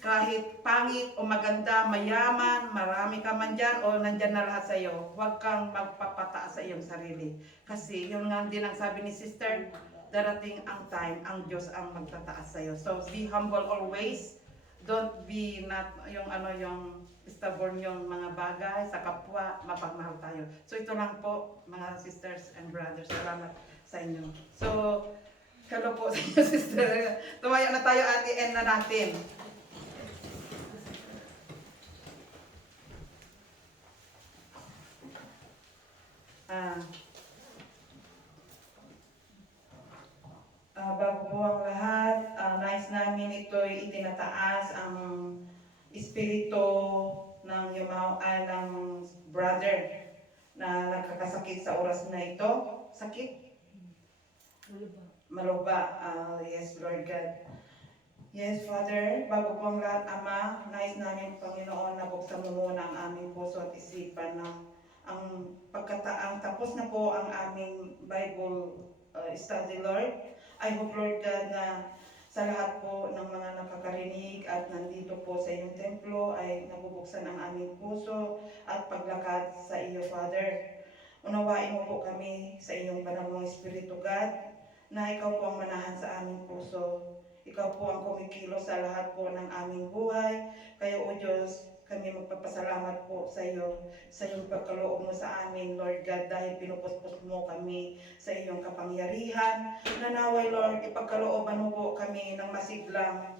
kahit pangit o maganda, mayaman, marami ka man dyan o nandyan na lahat sa iyo, huwag kang magpapataas sa iyong sarili. Kasi yun nga din ang sabi ni Sister, darating ang time, ang Diyos ang magtataas sa iyo. So be humble always. Don't be not yung stubborn yung mga bagay sa kapwa, mapagmahal tayo. So ito lang po mga sisters and brothers. Salamat sa inyo. So hello po sa inyo sister. Tumayo na tayo at i-end na natin. Bago po ang lahat, nais namin ito'y itinataas ang espiritu ng ng brother na nagkakasakit sa oras na ito. Sakit? Maluba. Yes, Lord God. Yes, Father, bago po ang lahat, Ama, nais namin, Panginoon, na buksan mo muna ang aming puso at isipan ng ang tapos na po ang aming Bible study, Lord. I hope, Lord God, na sa lahat po ng mga nakakarinig at nandito po sa iyong templo ay nabubuksan ang aming puso at paglakad sa iyo, Father. Unawain mo po kami sa iyong banal mong Espiritu, God, na ikaw po ang manahan sa aming puso. Ikaw po ang kumikilos sa lahat po ng aming buhay. Kaya, O Diyos, kami magpapasalamat po sa iyo, sa iyong pagkaloob mo sa amin, Lord God, dahil pinupuspos mo kami sa iyong kapangyarihan. Nanaway, Lord, ipagkalooban mo po kami ng masiglang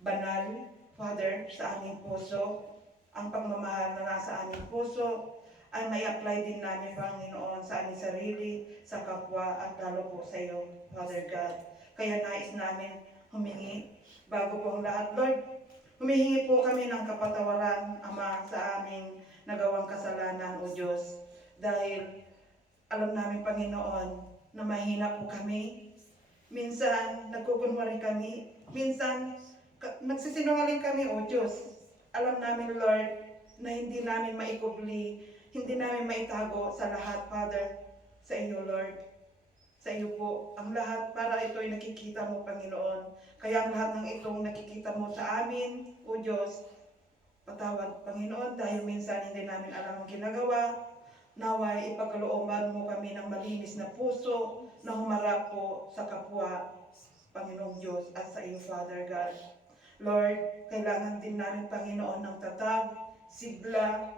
banal, Father, sa aming puso. Ang pagmamahal na nasa aming puso ay may apply din namin, Panginoon, sa aming sarili, sa kapwa, at lalo po sa iyo, Father God. Kaya nais namin humingi, bago po ang lahat, Lord, humihingi po kami ng kapatawaran, Ama, sa aming nagawang kasalanan, O Diyos. Dahil alam namin, Panginoon, na mahina po kami. Minsan, nagkukunwari kami. Minsan, nagsisinungaling kami, O Diyos. Alam namin, Lord, na hindi namin maikubli, hindi namin maitago sa lahat, Father, sa iyo, Lord. Sa iyo po ang lahat para ito'y nakikita mo, Panginoon. Kaya ang lahat ng itong nakikita mo sa amin, O Diyos, patawad, Panginoon, dahil minsan hindi namin alam ang ginagawa. Naway ipagkalooban mo kami ng malinis na puso na humarap po sa kapwa, Panginoong Diyos, at sa iyo, Father God. Lord, kailangan din namin, Panginoon, ng tatag, sigla,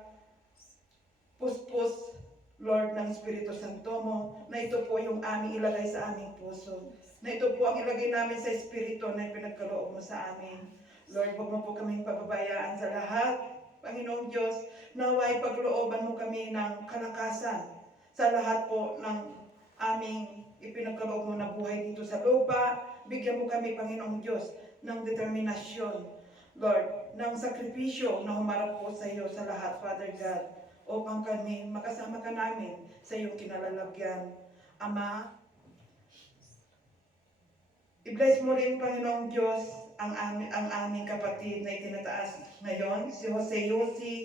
puspos, Lord, ng Espiritu Santo mo, na ito po yung aming ilagay sa aming puso. Na ito po ang ilagay namin sa Espiritu na pinagkaloob mo sa amin. Lord, huwag mo po kaming pababayaan sa lahat. Panginoong Diyos, naway paglooban mo kami ng kalakasan sa lahat po ng aming ipinagkaloob mo na buhay dito sa lupa. Bigyan mo kami, Panginoong Diyos, ng determinasyon, Lord, ng sakripisyo na humarap po sa iyo sa lahat, Father God, upang kami makasama ka namin sa iyong kinalalagyan. Ama, i-bless mo rin, Panginoong Diyos, ang aming kapatid na itinataas ngayon, si Jose Yossi.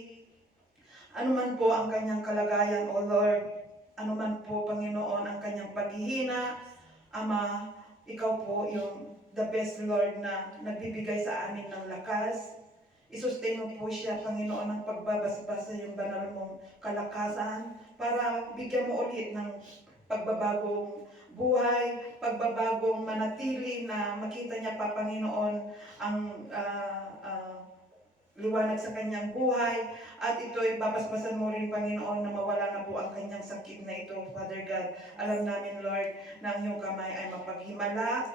Ano man po ang kanyang kalagayan, O Lord, ano man po, Panginoon, ang kanyang paghihina, Ama, ikaw po yung the best, Lord, na nagbibigay sa amin ng lakas. I-sustain mo po siya, Panginoon, ng pagbabasbas sa iyong banal mong kalakasan para bigyan mo ulit ng pagbabagong buhay, pagbabagong manatili na makita niya pa, Panginoon, ang liwanag sa kanyang buhay, at ito'y babasbasan mo rin, Panginoon, na mawala na po ang kanyang sakit na ito, Father God. Alam namin, Lord, na ang iyong kamay ay mapaghimala.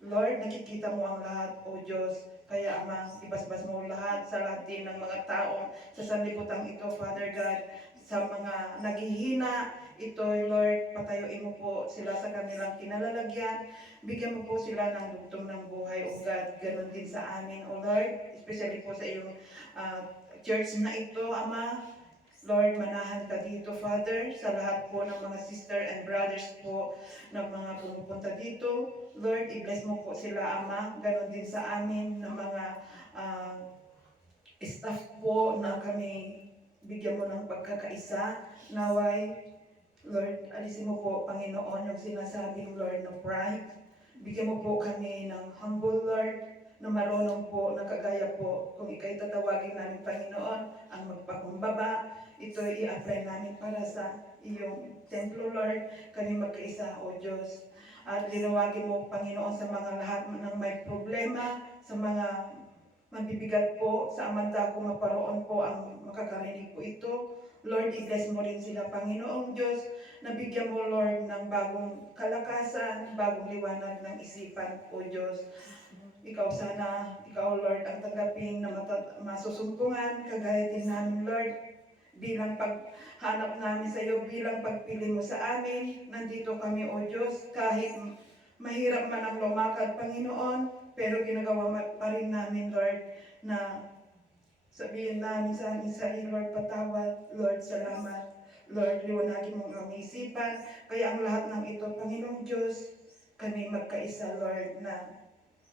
Lord, nakikita mo ang lahat, O Diyos. Kaya, Ama, ibasbas mo lahat sa lahat din ng mga taong sa sanlibutan ito, Father God. Sa mga naghihina, ito, Lord, patayuin mo po sila sa kanilang kinalalagyan. Bigyan mo po sila ng dugtong ng buhay, O God. Ganon din sa amin, O Lord. Especially po sa iyong church na ito, Ama. Lord, manahan ka dito, Father, sa lahat po ng mga sister and brothers po ng mga pumupunta dito. Lord, i-bless mo po sila, Ama. Ganon din sa amin ng mga staff po na kami bigyan mo ng pagkakaisa. Naway, Lord, alisin mo po, Panginoon, yung sinasabing, Lord, na pride. Bigyan mo po kami ng humble, Lord, na marunong po, na kagaya po, kung ikay tatawagin namin, Panginoon, ang magpakumbaba. Ito i-apply namin para sa iyong templo, Lord. Kami magkaisa, O Diyos. At linawagin mo, Panginoon, sa mga lahat ng may problema, sa mga mabibigat po, sa amanda ko maparoon po ang makakarinig po ito. Lord, i-bless mo rin sila, Panginoong Diyos, na bigyan mo, Lord, ng bagong kalakasan, bagong liwanag ng isipan, O Diyos. Ikaw sana, ikaw, Lord, ang tanggapin na masusumpungan, kagaya din namin, Lord, bilang paghanap namin sa iyo, bilang pagpili mo sa amin. Nandito kami, O Diyos, kahit mahirap man ang lumakad, Panginoon, pero ginagawa pa rin namin, Lord, na sabihin namin sa aming sarili, Lord, patawad, Lord, salamat. Lord, liwanagin mo ang aming isipan. Kaya ang lahat ng ito, Panginoong Diyos, kami magkaisa, Lord, na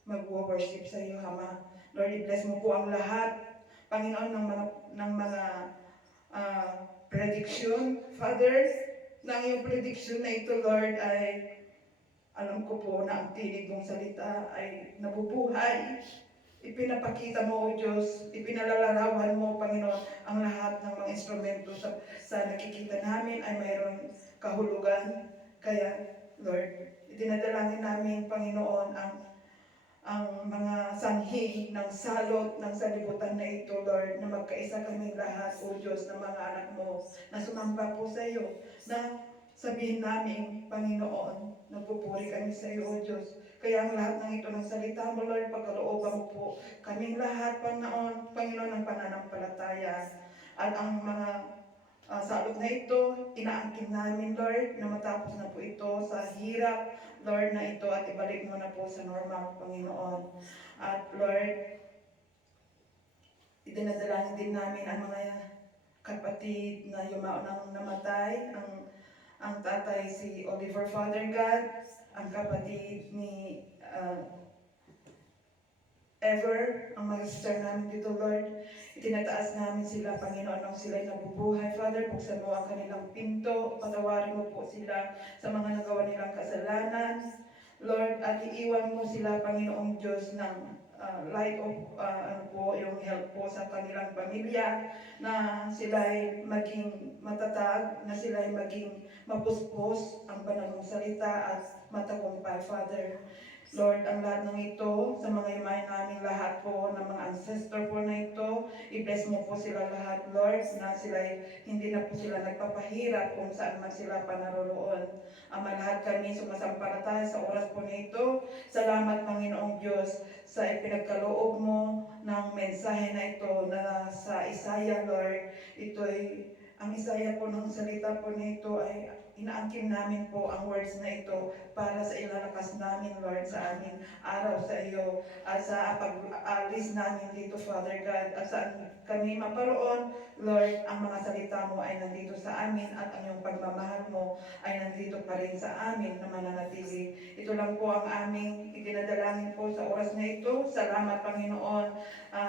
mag-worship sa iyo, Ama. Lord, i-bless mo po ang lahat, Panginoon, ng mga prediction, Father, na ang iyong prediction na ito, Lord, ay alam ko po na ang tinig mong salita ay nabubuhay. Ipinapakita mo, O Diyos, ipinalalarawan mo, Panginoon, ang lahat ng mga instrumento sa nakikita namin ay mayroong kahulugan. Kaya, Lord, itinadalangin namin, Panginoon, ang mga sanhi ng salot ng sanlibutan na ito, Lord, na magkaisa kaming lahat, O Diyos, ng mga anak mo na sumamba po sa iyo, na sabihin namin, Panginoon, nagpupuri kami sa iyo, O Diyos. Kaya ang lahat ng ito ng salita mo, Lord, pagkalooban mo po kaming lahat, Panginoon, ng pananampalataya. At ang mga salot na ito, inaangkin namin, Lord, na matapos na po ito sa hirap, Lord, na ito at ibalik mo na po sa normal, Panginoon. At Lord, idinadalangin din namin ang mga kapatid na yumao nang namatay, ang tatay si Oliver, Father God, ang kapatid ni Ever, ang mga sister namin dito, Lord. Itinataas namin sila, Panginoon, nang sila'y nabubuhay. Father, buksan mo ang kanilang pinto, patawarin mo po sila sa mga nagawa nilang kasalanan. Lord, at iiwan mo sila, Panginoong Diyos, ng light of yung help po sa kanilang pamilya, na sila'y maging matatag, na sila'y maging mapuspos ang banal mong salita at matagumpay, Father. Lord, ang lahat ng ito, sa mga imahe namin lahat po, ng mga ancestor po na ito, i-bless mo po sila lahat, Lord, na sila'y hindi na po sila nagpapahirap kung saan man sila panaroroon. Ama, lahat kami sumasampalataya sa oras po na ito. Salamat, Panginoong Diyos, sa ipinagkaloob mo ng mensahe na ito na sa Isaiah, Lord. Ang Isaiah po ng salita po na ito ay inaangkin namin po ang words na ito para sa ilalakas namin, Lord, sa aming araw sa iyo at sa pag-alis namin dito, Father God, at saan kami maparoon, Lord, ang mga salita mo ay nandito sa amin at ang iyong pagmamahal mo ay nandito pa rin sa amin na mananatili. Ito lang po ang aming itinadalangin po sa oras na ito. Salamat, Panginoon,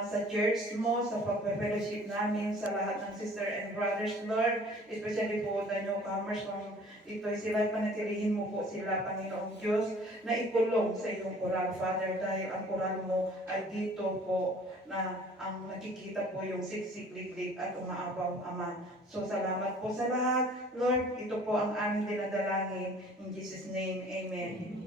sa church mo, sa pag-fellowship namin, sa lahat ng sister and brothers, Lord, especially po the newcomers from ito'y sila'y panatilihin mo po sila, Panginoong Diyos, na ikulong sa iyong koral, Father, dahil ang koral mo ay dito po na ang nakikita po yung siksik-liklik at umaapaw, Ama. So salamat po sa lahat, Lord. Ito po ang aming dinadalangin. In Jesus' name, Amen.